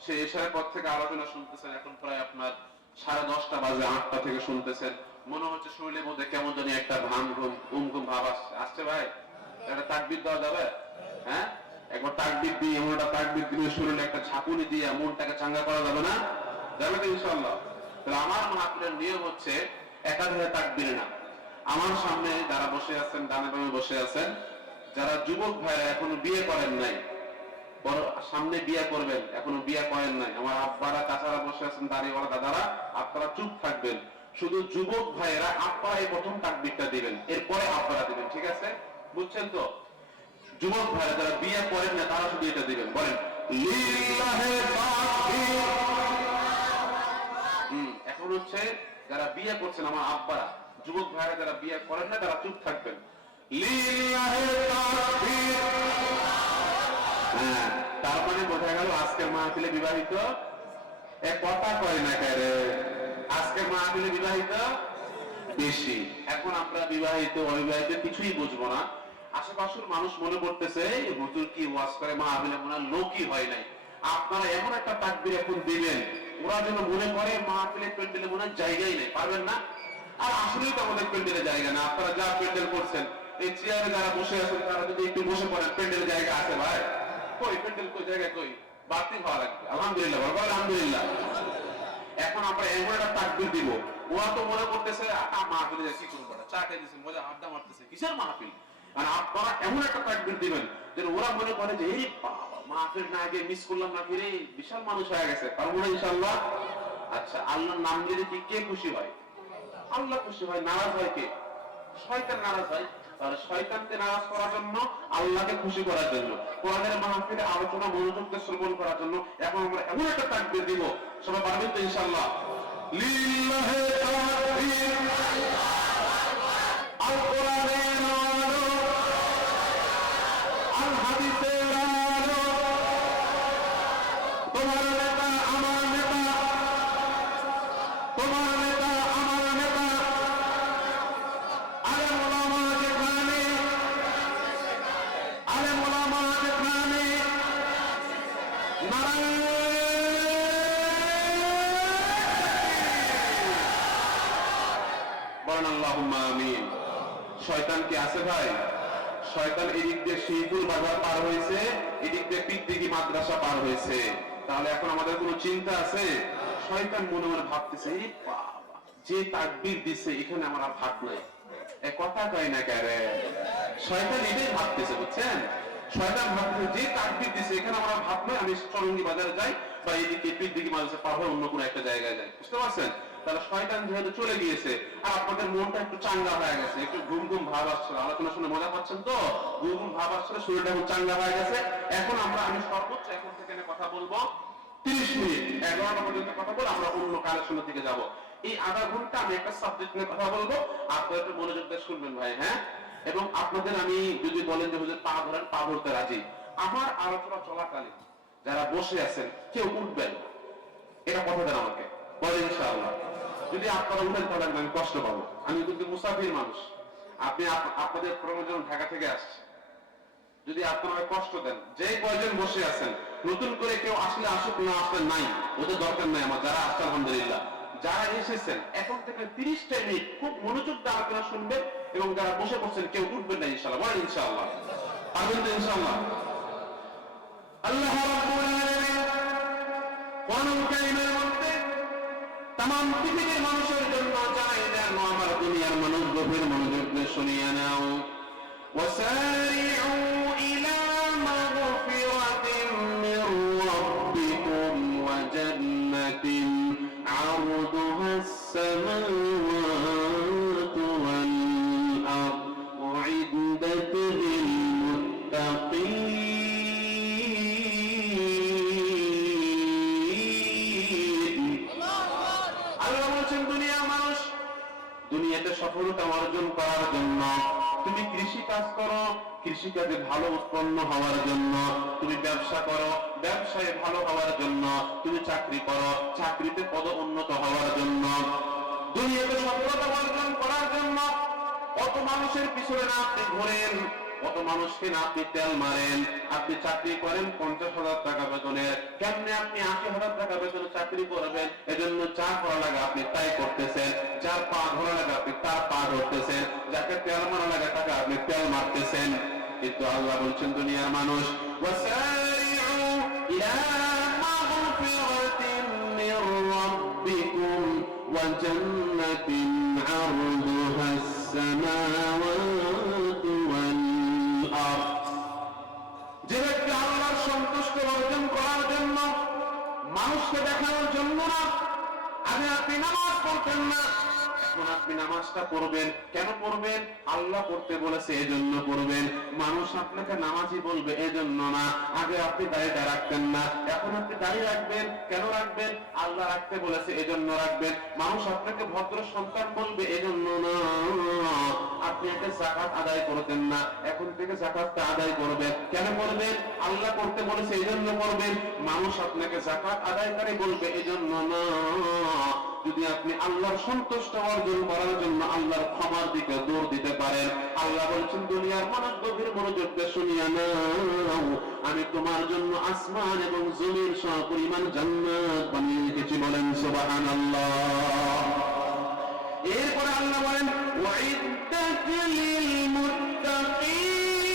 সে এশারের পর থেকে আলোচনা শুনতেছেন, এখন প্রায় আপনার 10:30 বাজে, 8টা থেকে শুনতেছেন। মনে হচ্ছে শরীরের মধ্যে কেমন জানি একটা ঘুম ভাব আসছে ভাই। একটা তাকবীর দেওয়া যাবে? হ্যাঁ, একবার তাকবীর দিয়ে, এমন একটা তাকবীর দিয়ে শরীরে একটা ঝাঁকুনি দিয়ে মনটাকে চাঙ্গা করা যাবে না? যাবে তো ইনশাআল্লাহ। তাহলে আমার মাহফিলের নিয়ম হচ্ছে একাধারে তাকবীর না। আমার সামনে যারা বসে আছেন, ডানে বামে বসে আছেন, যারা যুবক ভাইরা এখনো বিয়ে করেন নাই, সামনে বিয়ে করবেন, এখনো বিয়ে করেন নাই, আমার আব্বারা চাচারা বসে আছেন, দাড়িওয়ালা দাদারা, আপনারা চুপ থাকবেন। শুধু যুবক ভাইয়েরা আপনারা এই প্রথম তাকবীরটা দিবেন, এরপরে আপনারা দিবেন, ঠিক আছে? বুঝছেন তো? যুবক ভাইরা যারা বিয়ে করেন না তারা শুধু এটা দিবেন। বলেন লিল্লাহি তাকবীর। এখন হচ্ছে যারা বিয়ে করছেন আমার আব্বারা, যুবক ভাইরা যারা বিয়ে করেন না তারা চুপ থাকবেন। লিল্লাহি তাকবীর। তার মানে বোঝা গেল আজকের মাহফিলে বিবাহিত এক কথা কয় না কেরে, আজকের মাহফিলে বিবাহিত বেশি। এখন আমরা বিবাহিত অবিবাহিত কিছুই বুঝবো না। আশেপাশের মানুষ মনে করতেছে হুজুর কি ওয়াজ করে, মাহফিলে মনে হয় লোকই হয় নাই। আপনারা এমন একটা তাকবীর এখন দিবেন, ওরা যেন মনে করে মাহফিলের প্যান্ডেলে মনে হয় জায়গাই নেই। পারবেন না? আর আসলেই তো আমাদের প্যান্ডেলে জায়গা না। আপনারা যা প্যান্ডেল করছেন, এই চেয়ারে যারা বসে আছেন তারা যদি একটু বসে পড়েন, প্যান্ডেলে জায়গা আছে ভাই? কই প্যান্ডেল, কই জায়গা, কই? বাড়তি হওয়া লাগবে। আলহামদুলিল্লাহ, বল আলহামদুলিল্লাহ। এখন আমরা এমন একটা তাকবীর দিব, ওরা তো মনে করতেছে মাহফিলে কি করবো, চা খেয়ে দিচ্ছে, মজা আড্ডা মারতেছে, কিসের মাহফিল? আর আপনারা এমন একটা তাকবীর দিবেন যে ওরা মনে করে যে এই মাহফিল না গিয়ে মিস করলাম না, ফিরে বিশাল মানুষ হয়ে গেছে। পারবো না ইনশাআল্লাহ? আচ্ছা, আল্লাহর নাম নিলে কি কে খুশি হয়? আল্লাহ খুশি হয়। নারাজ হয় কে? শয়তান নারাজ হয়। তাহলে শয়তানকে নারাজ করার জন্য, আল্লাহকে খুশি করার জন্য, কোরআনের মাহফিলে আলোচনা মনোযোগ দিয়ে শ্রবণ করার জন্য এখন আমরা এমন একটা তাকবীর দিব, সবাই পারবেন তো ইনশাআল্লাহ? লিল্লাহি তাকবীর। আল কোরআনের আলো, আল হাদিসের আলো, তোমার নেতা আমার নেতা, তোমার নেতা আমার নেতা, আলেম ওলামা যেখানে, আলেম ওলামা যেখানে, নারায়ণ। বলেন আল্লাহুম্মা আমিন। শয়তান কি আছে ভাই? শয়তান এদিক দিয়ে শিবপুর বাজার পার হয়েছে, এদিক দিয়ে পিকদিঘি মাদ্রাসা পার হয়েছে। তাহলে এখন আমাদের কোনো চিন্তা আছে? শয়তান মনে মনে ভাবতেছে এই বাবা যে তাকবীর দিছে এখানে আমার আর ভাগ নাই। এ কথা কয় না কেরে? শয়তান এটাই ভাবতেছে, বুঝছেন? শয়তান ভাবতেছে যে তাকবীর দিছে এখানে আমার আর ভাগ নাই, আমি চরঙ্গি বাজারে যাই বা এদিকে পিকদিঘি মাদ্রাসা পার হয়ে অন্য কোনো একটা জায়গায় যাই। বুঝতে পারছেন? তাহলে শয়তান যেহেতু চলে গিয়েছে আর আপনাদের মনটা একটু চাঙ্গা হয়ে গেছে, একটু ঘুম ঘুম ভাব আসছিল, আলোচনা শুনে মজা পাচ্ছেন তো, ঘুম ঘুম ভাব আসছিল, শরীরটা একটু চাঙ্গা হয়ে গেছে। এখন আমি সর্বোচ্চ এখন থেকে কথা বলবো 30 মিনিট, 11টা পর্যন্ত কথা বলে আমরা অন্য কালেকশনের দিকে যাব। এই আধা ঘন্টা আমি একটা সাবজেক্ট নিয়ে কথা বলবো, আপনারা একটু মনোযোগ দিয়ে শুনবেন ভাই, হ্যাঁ? এবং আপনাদের আমি যদি বলেন যে হুজুর পা ধরেন, পা ধরতে রাজি। আমার আলোচনা চলাকালীন যারা বসে আছেন কেউ উঠবেন, এটা কথা দেন আমাকে, বলেন ইনশাআল্লাহ। যদি আপনারা উঠেন তাহলে আমি কষ্ট পাবো। আমি কিন্তু মুসাফির মানুষ, আপনি আপনাদের প্রয়োজন ঢাকা থেকে আসছে, যদি আপনারা কষ্ট দেন, যে কয়জন বসে আছেন নতুন করে কেউ আসলে আসুক, না আসলে নাই, ওদের দরকার নাই আমার। যারা আসছে আলহামদুলিল্লাহ, যারা এসেছেন এখন থেকে 30টা মিনিট খুব মনোযোগ দিয়ে আলোচনা শুনবেন এবং যারা বসে পড়ছেন কেউ উঠবেন না ইনশাআল্লাহ। বলেন ইনশাআল্লাহ, পারবেন তো ইনশাআল্লাহ? আল্লাহ রাব্বুল আলামিন কোরআনুল কারীমের মধ্যে तमाम পৃথিবীর মানুষের জন্য জানাই দেন, আমার দুনিয়ার মানুষ গভীর মনোযোগ দিয়ে শুনিয়ে নাও। ওয়াসারিউ ইলা মাগফিরাত সফলতা অর্জন করার জন্য, তুমি কৃষি কাজ করো, কৃষিকাজে ভালো উৎপন্ন হওয়ার জন্য, তুমি ব্যবসা করো, ব্যবসায় ভালো হওয়ার জন্য, তুমি চাকরি করো, চাকরিতে পদোন্নত হওয়ার জন্য, দুনিয়াতে সফলতা অর্জন করার জন্য কত মানুষের পিছনে না আপনি ঘোরেন, কত মানুষকে না আপনি তেল মারেন। আপনি চাকরি করেন 50,000 টাকা বেতনে, কেমনে আপনি 80,000 টাকা বেতনে চাকরি করবেন? এজন্য যা করা লাগে আপনি তাই করতেছেন, যার পা ধরা লাগে আপনি তার পা ধরতেছেন, যাকে তেল মারা লাগে তাকে আপনি তেল মারতেছেন। কিন্তু আল্লাহ বলছেন দুনিয়ার মানুষ, ওয়াসারিউ ইলা মাগফিরাতিন মির রাব্বিকুম ওয়া জান্নাতিন আরদুহাস সামাওয়াতু ওয়াল আরদ। যে ব্যক্তি আল্লাহর সন্তুষ্টি অর্জন করার জন্য, মানুষকে দেখানোর জন্য না, আগে আপনি নামাজ পড়তেন না, এখন আপনি নামাজটা পড়বেন। কেন পড়বেন? আল্লাহ পড়তে বলেছে এজন্য পড়বেন। মানুষ আপনাকে নামাজি বলবে এজন্য না। আগে আপনি দাড়িটা রাখতেন না, এখন আপনি দাড়ি রাখবেন। কেন রাখবেন? আল্লাহ রাখতে বলেছে এজন্য রাখবেন। মানুষ আপনাকে ভদ্র সন্তান বলবে এজন্য না। আপনি একটা যাকাত আদায় করতেন না, এখন থেকে যাকাতটা আদায় করবেন। কেন করবেন? আল্লাহ করতে বলেছে এজন্য করবেন। মানুষ আপনাকে যাকাত আদায়কারী বলবে এজন্য না। যদি আপনি আল্লাহর সন্তুষ্ট অর্জন করার জন্য আল্লাহর ক্ষমার দিকে দৌড় দিতে পারেন, আল্লাহ বলছেন দুনিয়ার মানুষ গভীর মনোযোগ দিয়ে শুনিয়া নাও, আমি তোমার জন্য আসমান এবং জমির সমপরিমাণ জান্নাত বানিয়ে রেখেছি। বলেন সুবহানাল্লাহ। এরপরে আল্লাহ বলেন ওয়াইদ্দাত লিল মুত্তাকিন,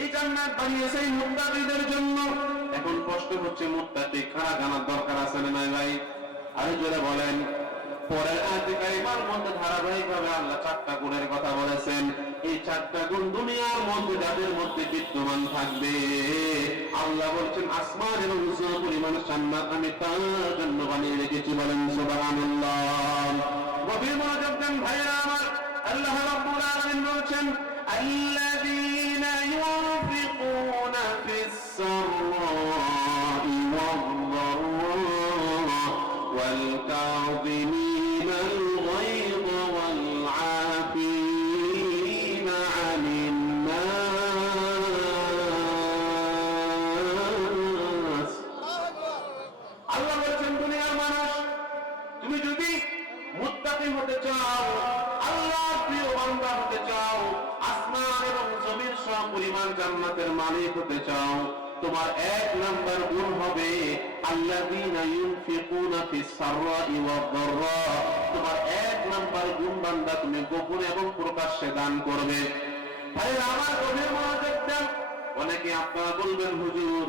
এই জান্নাত বানিয়েছে মুত্তাকিদের জন্য। এখন প্রশ্ন হচ্ছে মুত্তাকি কারা জানার দরকার আছে না নাই ভাই? আরে জোরে বলেন। পরের আয়াতে কারিমার মধ্যে ধারাবাহিকভাবে আল্লাহ 4টা গুণের কথা বলেছেন। এই 4টা গুণ দুনিয়ার মধ্যে যাদের মধ্যে বিদ্যমান থাকবে, আল্লাহ বলছেন আসমান এবং জমিন পরিমাণ জান্নাত আমি তার জন্য বানিয়ে রেখেছি। বলেন সুবহানাল্লাহ। গভীর মনোযোগ দেন ভাইরা আমার। আল্লাহ রাব্বুল আলামিন বলছেন আল্লাযীনা ইউনফিকুনা ফিস সাররাই ওয়াদ-দাররা ওয়াল কাযিমিনাল গায়য ওয়াল আফিনা আনিন নাস। আল্লাহ বলেন দুনিয়ার মানুষ, তুমি যদি মুত্তাকি হতে চাও, আল্লাহর প্রিয় বান্দা হতে চাও, আসমান এবং জমির সমপরিমাণ জান্নাতের মালিক হতে চাও, তোমার 1 নাম্বার গুণ হবে আল্লাযীনা ইউনফিকুনা ফিস সাররাই ওয়াদ-দাররা। তোমার 1 নাম্বার গুণ বান্দা তুমি গোপনে এবং প্রকাশ্যে দান করবে। আরে আমার গভীর মনোযোগ দেন। অনেকে আপনারা বলবেন হুজুর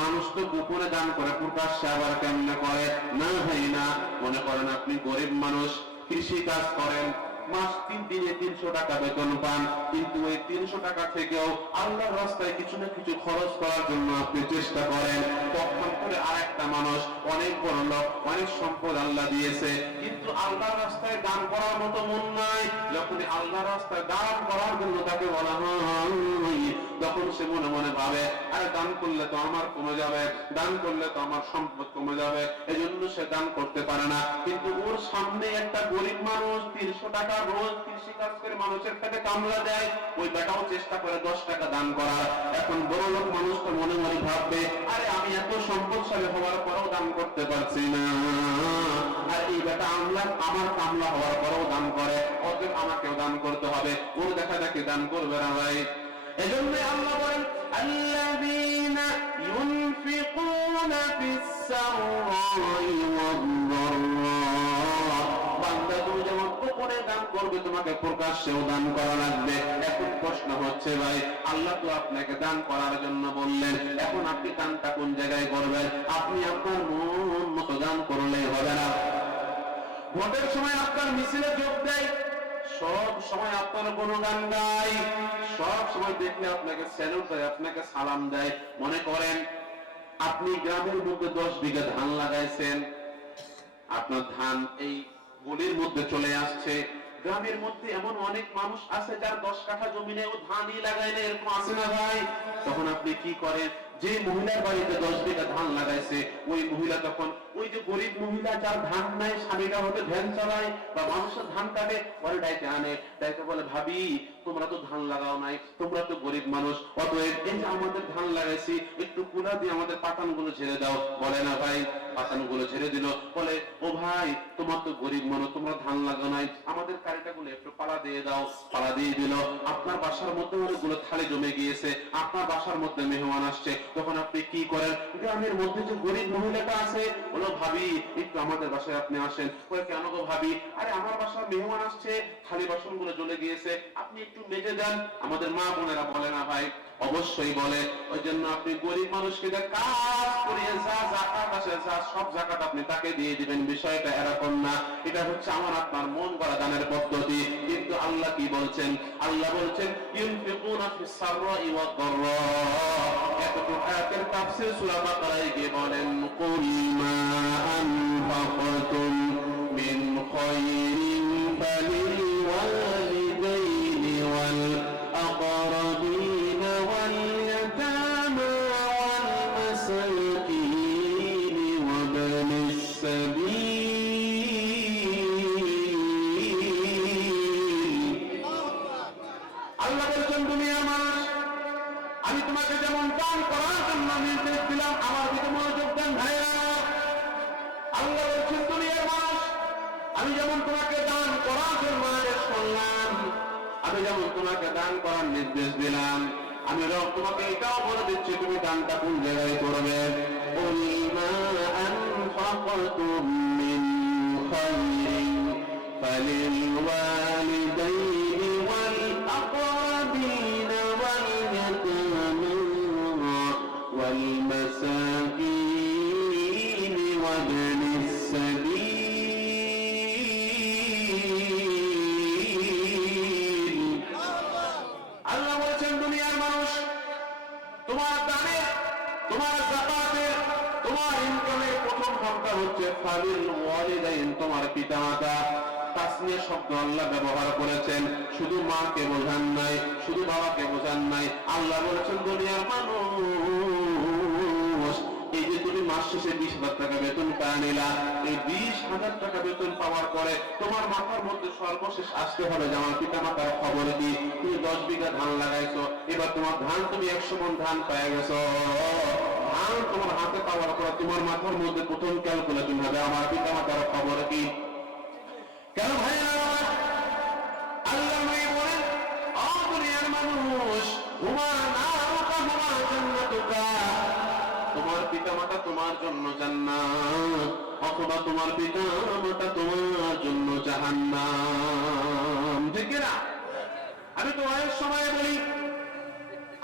মানুষ তো গোপনে দান করে, প্রকাশ্যে আবার কেমনে করে? না ভাই না, মনে করেন আপনি গরিব মানুষ, কৃষি কাজ করেন, মাস 3 দিনে 300 টাকা বেতন পান, কিন্তু ওই 300 টাকা থেকেও আল্লাহর রাস্তায় কিছু না কিছু খরচ করার জন্য আপনি চেষ্টা করেন। তখন করে আরেকটা মানুষ অনেক বড় লোক, অনেক সম্পদ আল্লাহ দিয়েছে, কিন্তু আল্লাহর রাস্তায় দান করার মতো মন নাই। যখন আল্লাহর রাস্তায় দান করার জন্য তাকে বলা হয়, তখন সে মনে মনে ভাবে আরে দান করলে তো আমার কমে যাবে, দান করলে তো আমার সম্পদ কমে যাবে, এজন্য সে দান করতে পারে না। কিন্তু ওর সামনে একটা গরিব মানুষ 300 টাকা রোজ কৃষি কাজ করে মানুষের পেটে কামলা দেয়, ওই বেটাও চেষ্টা করে 10 টাকা দান করার। এখন বড় লোক মানুষ তো মনে মনে ভাববে আরে আমি এত সম্পদশালী হওয়ার পরেও দান করতে পারছি না, আর এই বেটা আমার কামলা হওয়ার পরেও দান করে, অতএব আমাকেও দান করতে হবে। ওর দেখা দেখি দান করবে না ভাই। এজন্য আল্লাহ বলেন আল্লাযীনা ইউনফিকুনা ফিস সাররাই ওয়াদ-দাররা। বান্দা তুমি যেমন গোপনে দান করবে, তোমাকে প্রকাশ্যেও দান করা লাগবে। এখন প্রশ্ন হচ্ছে ভাই আল্লাহ তো আপনাকে দান করার জন্য বললেন, এখন আপনি দানটা কোন জায়গায় করবেন? আপনি আপনার মন মতো দান করলে হবে না। ভোটের সময় আপনার মিছিলে যোগ দেয়, সব সময় আপনার গুণগান গায়, সব সময় দেখলে আপনাকে স্যালুট দেয়, আপনাকে সালাম দেয়। মনে করেন আপনি গ্রামের মধ্যে 10 বিঘা ধান লাগাইছেন, আপনার ধান এই গলির মধ্যে চলে আসছে। গ্রামের মধ্যে এমন অনেক মানুষ আছে যার 10 কাঠা জমিনেও ধানই লাগায় না, এরকম আছে না ভাই? তখন আপনি কি করেন? যে মহিলার বাড়িতে 10 বিঘা ধান লাগাইছে, ওই মহিলা তখন ওই যে গরিব মহিলা যার ধান নাই, স্বামীরা হতে ভ্যান চালায় বা মানুষের ধান কাটে, ওরে ডাইতে আনে, ডাইতে বলে ভাবি তোমরা তো ধান লাগাও নাই, তোমরা তো গরিব মানুষ, অতএব এই যে আমাদের ধান লাগাইছি একটু কুলা দিয়ে আমাদের পাতানগুলো ঝেড়ে দাও। বলে না ভাই, পাতানগুলো ঝেড়ে দিল। বলে ও ভাই তোমার তো গরিব মানুষ, তোমরা ধান লাগাও নাই, আমাদের কারিটাগুলো একটু পালা দিয়ে দাও। পালা দিয়ে দিল। আপনার বাসার মধ্যে অনেকগুলো থালি জমে গিয়েছে, আপনার বাসার মধ্যে মেহমান আসছে, তখন আপনি কি করেন? গ্রামের মধ্যে যে গরিব মহিলাটা আছে বলো ভাবি একটু আমাদের বাসায় আপনি আসেন। বলে কেন গো ভাবি? আরে আমার বাসার মেহমান আসছে, থালি বাসন গুলো জ্বলে গিয়েছে, আপনি একটু মেজে দেন। আমাদের মা বোনেরা বলে না ভাই? অবশ্যই বলে। ওই জন্য আপনি গরিব মানুষকে কাজ করিয়ে যা যাকাত আসে, যা সব যাকাত আপনি তাকে দিয়ে দিবেন। বিষয়টা এরকম না, এটা হচ্ছে আমার আপনার মন গড়া দানের পদ্ধতি। কিন্তু আল্লাহ কি বলছেন? আল্লাহ বলছেন ইউনফিকুনা ফিস সাররাই ওয়াদ দাররা। এতটুকু আয়াতের তাফসীর সূরা বাকারায় গিয়ে বলেন কুল মা আনফাকতুম মিন খায়রিন ফালিল ওয়ালিদাইনি ওয়াল আকরাবিন ওয়াল ইয়াতামা ওয়াল মাসাকিন ওয়া ইবনিস সাবিল। আল্লাহ বলেন দুনিয়ার মানুষ, আমি তোমাকে যেমন দান করার জন্য নির্দেশ দিলাম, আমার দিকে মনোযোগ দেন ভাইরা। আল্লাহ বলছেন দুনিয়ার মানুষ, আমি যেমন তোমাকে দান করার জন্য আদেশ করলাম, আমি যেমন তোমাকে দান করার নির্দেশ দিলাম, আমি রব তোমাকে এটাও বলে দিচ্ছি তুমি দানটা কোন জায়গায় করবে। কুল মা আনফাকতুম মিন খায়রিন ফালিল ওয়ালিদাইনি ওয়াল আকরাবিন ওয়াল ইয়াতামা ওয়াল মাসাকিন ওয়া ইবনিস সাবিল। আল্লাহ বলেছেন দুনিয়ার মানুষ, তোমার দানের, তোমার যাকাতের, তোমার ইনকামের প্রথম ভাগটা হচ্ছে ফালিল ওয়ালিদাইন, তোমার পিতামাতা। তাসনিয়া শব্দ আল্লাহ ব্যবহার করেছেন, শুধু মাকে বোঝান নাই, শুধু বাবাকে বোঝান নাই। আল্লাহ বলেছেন দুনিয়ার মানুষ, এই যে তুমি মাস শেষে 20,000 টাকা বেতন পায় নিলা, এই 20,000 টাকা বেতন পাওয়ার পরে তোমার মাথার মধ্যে সর্বশেষ আসতে হবে যে আমার পিতা মাতার খবর কি? তুমি 10 বিঘা ধান লাগাইছো, এবার তোমার ধান তুমি 100 মণ ধান পেয়ে গেছো। ধান তোমার হাতে পাওয়ার পর তোমার মাথার মধ্যে প্রথম ক্যালকুলেশন হবে আমার পিতা মাতার খবর কি? কেন ভাই আল্লাহ বলেন ও দুনিয়ার মানুষ, তোমার পিতা মাতা তোমার জন্য জান্নাত, অথবা তোমার পিতা মাতা তোমার জন্য জাহান্নাম। ঠিক না? আমি তো অনেক সময় বলি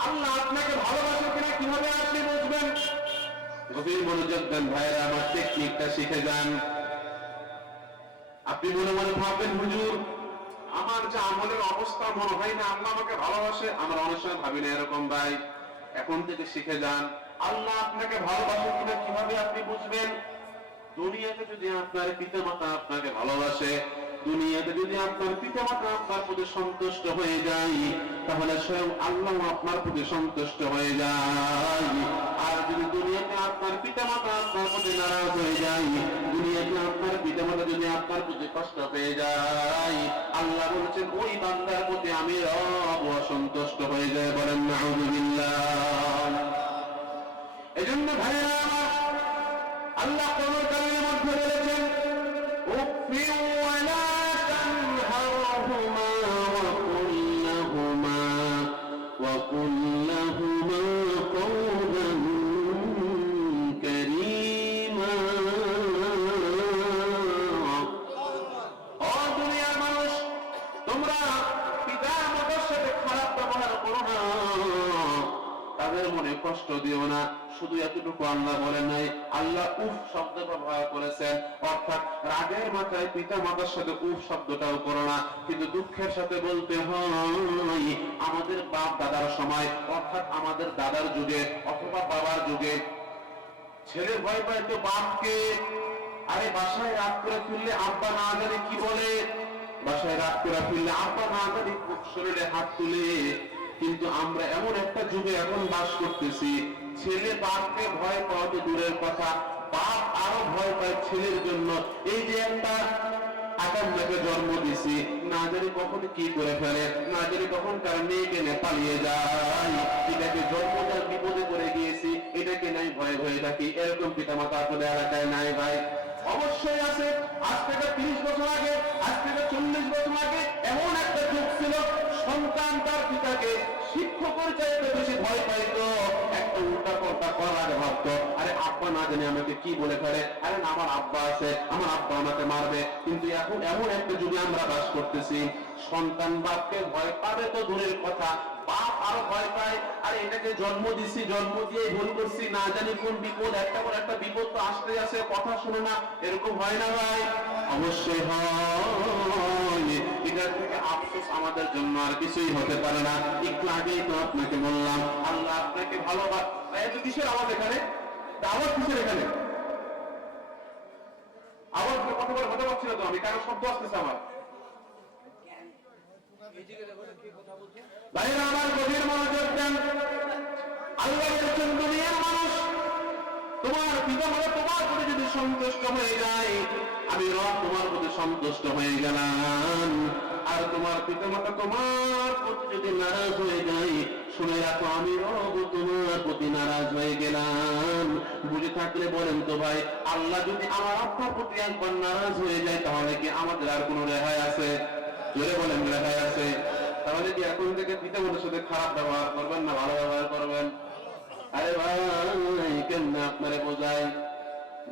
আল্লাহ আপনাকে ভালোবাসে কিনা কিভাবে আপনি বুঝবেন? গভীর মনোযোগ দেন ভাইরা, আমার টেকনিকটা শিখে যান। আপনি মনে মনে ভাববেন হুজুর আমার যে আমলের অবস্থা মনে হয় না আল্লাহ আমাকে ভালোবাসে। আমরা অনেক সময় ভাবি না এরকম ভাই। এখন থেকে শিখে যান আল্লাহ আপনাকে ভালোবাসে কিনা কিভাবে আপনি বুঝবেন? দুনিয়াতে যদি আপনার পিতা মাতা আপনাকে ভালোবাসে, দুনিয়াতে যদি আপনার পিতা মাতা আপনার প্রতি সন্তুষ্ট হয়ে যায়, তাহলে স্বয়ং আল্লাহ আপনার প্রতি সন্তুষ্ট হয়ে যায়। আর যদি দুনিয়াতে আপনার পিতা মাতা আপনার প্রতি নারাজ হয়ে যায়, দুনিয়াতে আপনার পিতা মাতা যদি আপনার প্রতি কষ্ট পেয়ে যায়, আল্লাহ বলেছেন ওই বান্দার প্রতি আমি রব অসন্তুষ্ট হয়ে যায়। বলেন নাউযুবিল্লাহ। এজন্য ভাইরা আল্লাহ কোরআনের মধ্যে বলেছেন উফি ওয়ালা তানহারহুমা ওয়া কুল লাহুমা কওলান কারীমা। ও দুনিয়ার মানুষ, তোমরা পিতা মাতার সাথে খারাপ ব্যবহার করো না, তাদের মনে কষ্ট দিও না। শুধু এতটুকু আল্লাহ বলেন নাই, আল্লাহ উফ শব্দ ব্যবহার করেছেন, অর্থাৎ রাগের মাথায় পিতা মাতার সাথে উফ শব্দটাও করো না। কিন্তু দুঃখের সাথে বলতে হয় আমাদের বাপ দাদার সময়, অর্থাৎ আমাদের দাদার যুগে অথবা বাবার যুগে ছেলে ভয় পায় তো বাপকে। আরে বাসায় রাগ করে ফিরলে আব্বা না জানে কি বলে, বাসায় রাগ করে ফিরলে আব্বা না জানি শরীরে হাত তুলে। কিন্তু আমরা এমন একটা যুগে এখন বাস করতেছি, ছেলে বাপকে ভয় পাওয়া তো দূরের কথা, বাপ আরো ভয় পায় ছেলের জন্য। এই যে একটা আকাঙ্ক্ষাকে জন্ম দিছি, না জানি কখন কি করে ফেলে, না জানি কখন কার মেয়েকে পালিয়ে যায়, এটাকে জন্ম দেওয়ার বিপদে পড়ে গিয়েছি, এটাকে নাই ভয়ে ভয়ে থাকি। এরকম পিতা মাতা আসলে এলাকায় নাই ভাই? অবশ্যই আছে। আজ থেকে 30 বছর আগে, আজ থেকে 40 বছর আগে এমন একটা যুগ ছিল, সন্তান তার পিতাকে শিক্ষকের চাইতে বেশি ভয় পাইতো। একটা উল্টা পাল্টা করার ভাবতো, আরে আব্বা না জানি আমাকে কি বলে ফেলে, আরে না আমার আব্বা আছে, আমার আব্বা আমাকে মারবে। কিন্তু এখন এমন একটা যুগে আমরা বাস করতেছি, সন্তান বাপকে ভয় পাবে তো দূরের কথা, বাপ আরো ভয় পায়। আর এটাকে জন্ম দিছি, জন্ম দিয়ে ভুল করছি, না জানি কোন বিপদ, একটা পর একটা বিপদ তো আসতে আসে, কথা শুনে না, এরকম হয় না ভাই? অবশ্যই হয়। এটার থেকে আফসোস আমাদের জন্য আর কিছুই হতে পারে না। একটু আগেই তো আপনাকে বললাম, আল্লাহ আপনাকে ভালোবাসে। এত কিসের আওয়াজ এখানে? আওয়াজ কিসের এখানে? আওয়াজ কথা বলে হতে পারছি না তো আমি, কারণ শব্দ আসতেছে আমার। ভাইরা আমার, গভীর মনোযোগ দেন। আল্লাহ বলেছেন, দুনিয়ার মানুষ, তোমার পিতা মাতা তোমার প্রতি যদি সন্তুষ্ট হয়ে যায়, আমি রব তোমার প্রতি সন্তুষ্ট হয়ে গেলাম। আর তোমার পিতা মাতা তোমার প্রতি যদি নারাজ হয়ে যায়, শুনে রাখো আমি রব তোমার প্রতি নারাজ হয়ে গেলাম। বুঝে থাকলে বলেন তো ভাই, আল্লাহ যদি আমার আপনার প্রতি একবার নারাজ হয়ে যায়, তাহলে কি আমাদের আর কোনো রেহাই আছে? জোরে বলেন, রেহাই আছে? তাহলে কি এখন থেকে পিতা মাতার সাথে খারাপ ব্যবহার করবেন না ভালো ব্যবহার করবেন? আরে ভাই, কেমনে আপনারে বোঝাই?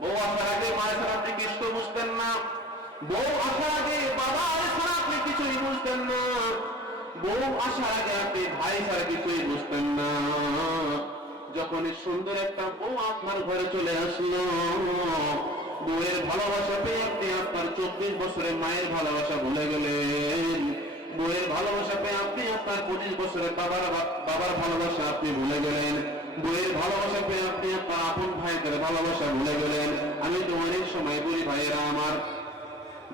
বউ আসার আগে মায়ের ছাড়া আপনি কিছু বুঝতেন না, বউ আসার আগে বাবা ছাড়া আপনি কিছুই বুঝতেন না, বউ আসার আগে আপনি ভাই ছাড়া কিছুই বুঝতেন না। যখনই সুন্দর একটা বউ আপনার ঘরে চলে আসলো, বউয়ের ভালোবাসা পেয়ে আপনি আপনার 24 বছরের মায়ের ভালোবাসা ভুলে গেলেন। বউয়ের ভালোবাসা পেয়ে আপনি আপনার 25 বছরের বাবার ভালোবাসা আপনি ভুলে গেলেন। বউয়ের ভালোবাসা পেয়ে আপনি আপনার আপন ভাইদের ভালোবাসা ভুলে গেলেন। আমি তো অনেক সময় বলি, ভাইয়েরা আমার,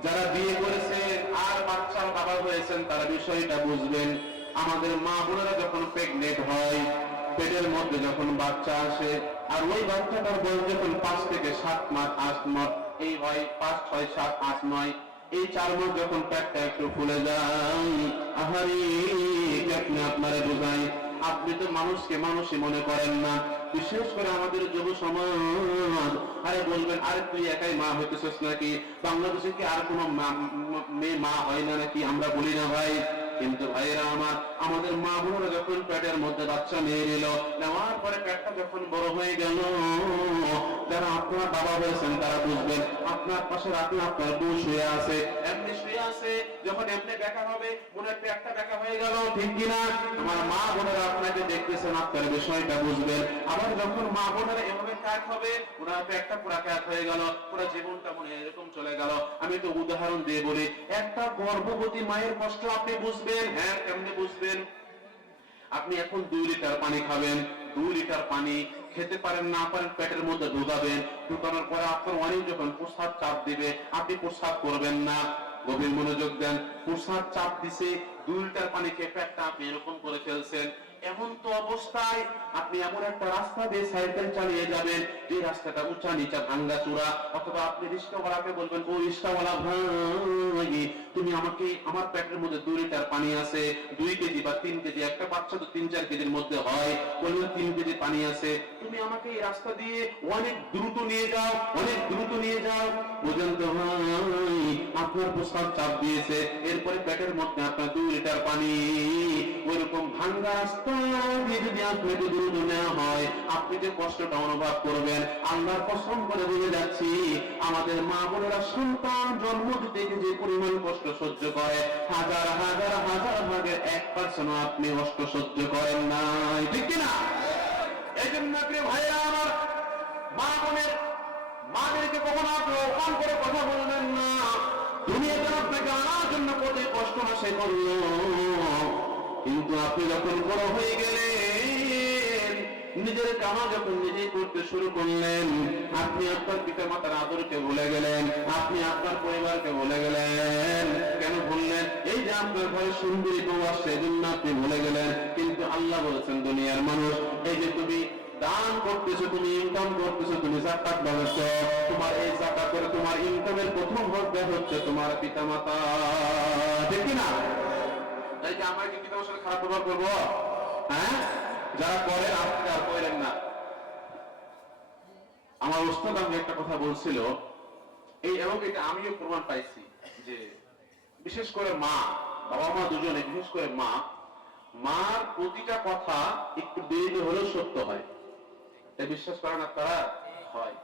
যারা বিয়ে করেছে আর বাচ্চার বাবা হয়েছেন, তারা বিষয়টা বুঝবেন। আমাদের মা বোনেরা যখন প্রেগনেন্ট হয়, পেটের মধ্যে যখন বাচ্চা আসে, আর ওই বাচ্চাটার বয়স যখন 5 থেকে 7 মাস, 8 মাস, এই হয় 5, 6, 7, 8, 9, এই 4 মাস যখন পেটটা একটু ফুলে যায়, আহারে আপনি আপনারে বোঝাই, আপনি তো মানুষকে মানুষই মনে করেন না। বিশেষ করে আমাদের যুব সমাজ, আরে বলবেন, আরে তুই একাই মা হইতেছিস নাকি? বাংলাদেশে কি আর কোনো মেয়ে মা হয় না নাকি? আমরা বলি না ভাই? কিন্তু ভাইয়েরা আমার, আমাদের মা বোনেরা যখন পেটের মধ্যে বাচ্চা নিয়ে নিল, নেওয়ার পরে পেটটা যখন বড় হয়ে গেল, যারা আপনার বাবা হয়েছেন তারা বুঝবেন, আপনার পাশে রাতে আপনার বউ শুয়ে আছে, এমনি শুয়ে আছে, যখন এমনি দেখা হবে, মনে একটা দেখা হয়ে গেল, ঠিক কিনা? আমার মা বোনেরা আপনাকে দেখতেছেন, আপনার বিষয়টা বুঝবেন। আবার যখন মা বোনেরা এভাবে কাজ হবে, ওনার একটা পুরা কাজ হয়ে গেল, পুরো জীবনটা মনে এরকম চলে গেল। আমি তো উদাহরণ দিয়ে বলি, একটা গর্ভবতী মায়ের কষ্ট আপনি বুঝবেন। হ্যাঁ, কেমনে বুঝবেন? আপনি এখন 2 লিটার পানি খাবেন, 2 লিটার পানি খেতে পারেন না পারেন, পেটের মধ্যে ঢুকাবেন, ঢুকানোর পরে আপনার অনেক যখন প্রস্রাব চাপ দিবে, আপনি প্রস্রাব করবেন না। গভীর মনোযোগ দেন। প্রস্রাব চাপ দিছে, 2 লিটার পানি খেয়ে পেটটা আপনি এরকম করে ফেলছেন। এমন তো অবস্থায় আপনি এমন একটা রাস্তা দিয়ে সাইকেল চালিয়ে যাবেন, যে রাস্তাটা উঁচা নিচা ভাঙ্গা চূড়া, অথবা আপনি রিক্সাওয়ালাকে বলবেন, ও রিক্সাওয়ালা ভাই, তুমি আমাকে, আমার পেটের মধ্যে 2 লিটার পানি আছে, 2 কেজি বা 3 কেজি, একটা বাচ্চা তো 3-4 কেজির মধ্যে হয়, বলবেন 3 কেজি পানি আছে, তুমি আমাকে এই রাস্তা দিয়ে অনেক দ্রুত নিয়ে যাও, অনেক দ্রুত নিয়ে যাও। বুঝেন তো ভাই, আপনার প্রস্তাব চাপ দিয়েছে, এরপরে পেটের মধ্যে আপনার 2 লিটার পানি, ওইরকম ভাঙ্গা রাস্তা দিয়ে যদি আপনাকে দ্রুত নেওয়া হয়, আপনি যে কষ্টটা অনুভব করবেন, আল্লাহর কসম করে বুঝে যাচ্ছি, আমাদের মা বোনেরা সন্তান জন্ম দিতে যে পরিমাণ কষ্ট সহ্য করে, হাজার হাজার হাজার ভাগের 1% আপনি কষ্ট সহ্য করেন নাই, ঠিক কিনা? এই জন্য প্রিয় ভাইরা আমার, মা বোনের, মাদেরকে কখনো আপনি অপমান করে কথা বলবেন না। দুনিয়াতে আপনাকে আনার জন্য কত কষ্ট না সে করলো, কিন্তু আপনি যখন বড় হয়ে গেলেন, নিজের কামা যখন নিজেই করতে শুরু করলেন, আপনি আপনার পিতা মাতার আদরকে ভুলে গেলেন, আপনি আপনার পরিবারকে ভুলে গেলেন। কেন ভুললেন? এই যে আপনার ঘরে সুন্দরী বউ আসছে, এজন্য আপনি ভুলে গেলেন। কিন্তু আল্লাহ বলেছেন, দুনিয়ার মানুষ, এই যে তুমি দান করতেছো, তুমি ইনকাম করতেছো, তুমি যাকাত দিচ্ছো, তোমার এই যাকাত করে তোমার ইনকামের প্রথম হকদার হচ্ছে তোমার পিতামাতা, ঠিক কি না? তাই কি আমরা কি পিতামাতার সাথে খারাপ ব্যবহার করবো? হ্যাঁ, যারা করেন আপনি আর করেন না। আমার ওস্তাদ আমি একটা কথা বলছিল, এই এবং এটা আমিও প্রমাণ পাইছি যে বিশেষ করে মা, বাবা মা দুজনে, বিশেষ করে মা, মার প্রতিটা কথা একটু দেরি হলেও সত্য হয়। এটা বিশ্বাস করেন আপনারা? হয়।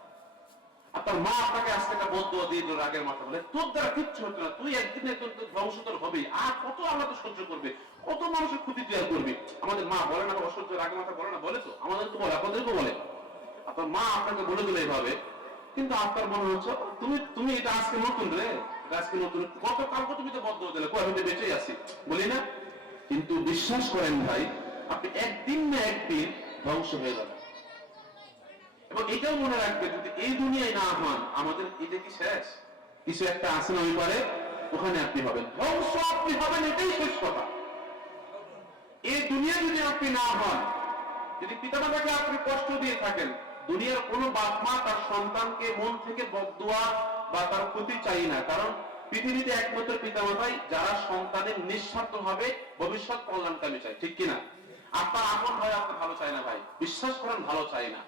আপনার মা আপনাকে আজকে একটা বদদুয়া দিয়ে দিল রাগের মাথা, বলে তোর দ্বারা কিচ্ছু হতো না, তুই একদিনে তোর বংশধর হবি, আর কত আল্লাহ তো সহ্য করবে, কত মানুষের ক্ষতি তুই আর করবি। আমাদের মা বলে না অসহ্য রাগের মাথা, বলে না? বলে তো, আমাদের তো বলে, আপনাদেরকে বলে। আপনার মা আপনাকে বলে দিলে এইভাবে, কিন্তু আপনার মনে হচ্ছে তুমি এটা আজকে নতুন রে, এটা আজকে নতুন, গতকালকে তুমি তো বদদুয়া দিলে, কয় আমি বেঁচেই আছি, বলি না? কিন্তু বিশ্বাস করেন ভাই, আপনি একদিন না একদিন ধ্বংস হয়ে যাবেন। এবং এটাও মনে রাখবে, যদি এই দুনিয়ায় না হন, আমাদের এটা কি শেষ? কিছু একটা আছে না ওই পারে, ওখানে আপনি হবেন, ধ্বংস আপনি হবেন, এটাই শেষ কথা। এই দুনিয়া যদি আপনি না হন, যদি পিতামাতাকে আপনি কষ্ট দিয়ে থাকেন, দুনিয়ার কোন বাপ মা তার সন্তানকে মন থেকে বদদুয়া বা তার ক্ষতি চাই না, কারণ পৃথিবীতে একমাত্র পিতামাতাই যারা সন্তানের নিঃস্বার্থ ভাবে ভবিষ্যৎ কল্যাণকামী চায়, ঠিক কিনা? আপনার আপন ভাই আপনার ভালো চায় না ভাই, বিশ্বাস করেন, ভালো চাই না।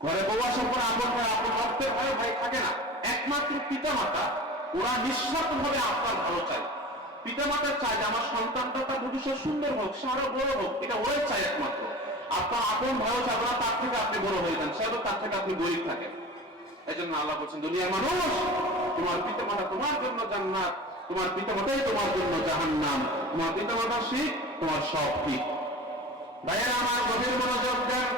ঘরে বউ আসার পর আপন ভাই, আপন রক্তের ভয় ভাই থাকে না, একমাত্র পিতামাতা, ওরা নিঃস্বার্থ ভাবে আপনার ভালো চায়। পিতামাতা চায় যে আমার সন্তানটা তার ভবিষ্যৎ সুন্দর হোক, সে আরো বড় হোক, এটা ওরাই চায় একমাত্র। আপনার আপন ভাইও চায় না তার থেকে আপনি বড় হয়ে যান, সে তার থেকে আপনি গরিব থাকেন। এই জন্য আল্লাহ বলছেন, দুনিয়ার মানুষ, তোমার পিতামাতা তোমার জন্য জান্নাত, তোমার পিতামাতাই তোমার জন্য জাহান্নাম, তোমার পিতামাতার শিখ তোমার সব ঠিক। ভাইয়েরা আমার, গভীর মনোযোগ দেন।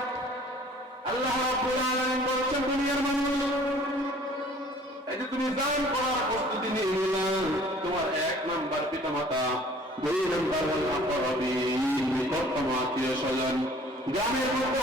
আল্লাহ রাব্বুল আলামিন বলছেন, দুনিয়ার মানুষ, এই যে তুমি দান করার প্রস্তুতি নিয়ে নিলাম, তোমার 1 নাম্বার পিতামাতা, 2 নাম্বার হল আকরাবিন, নিকটতম আত্মীয় স্বজন। গ্রামের মধ্যে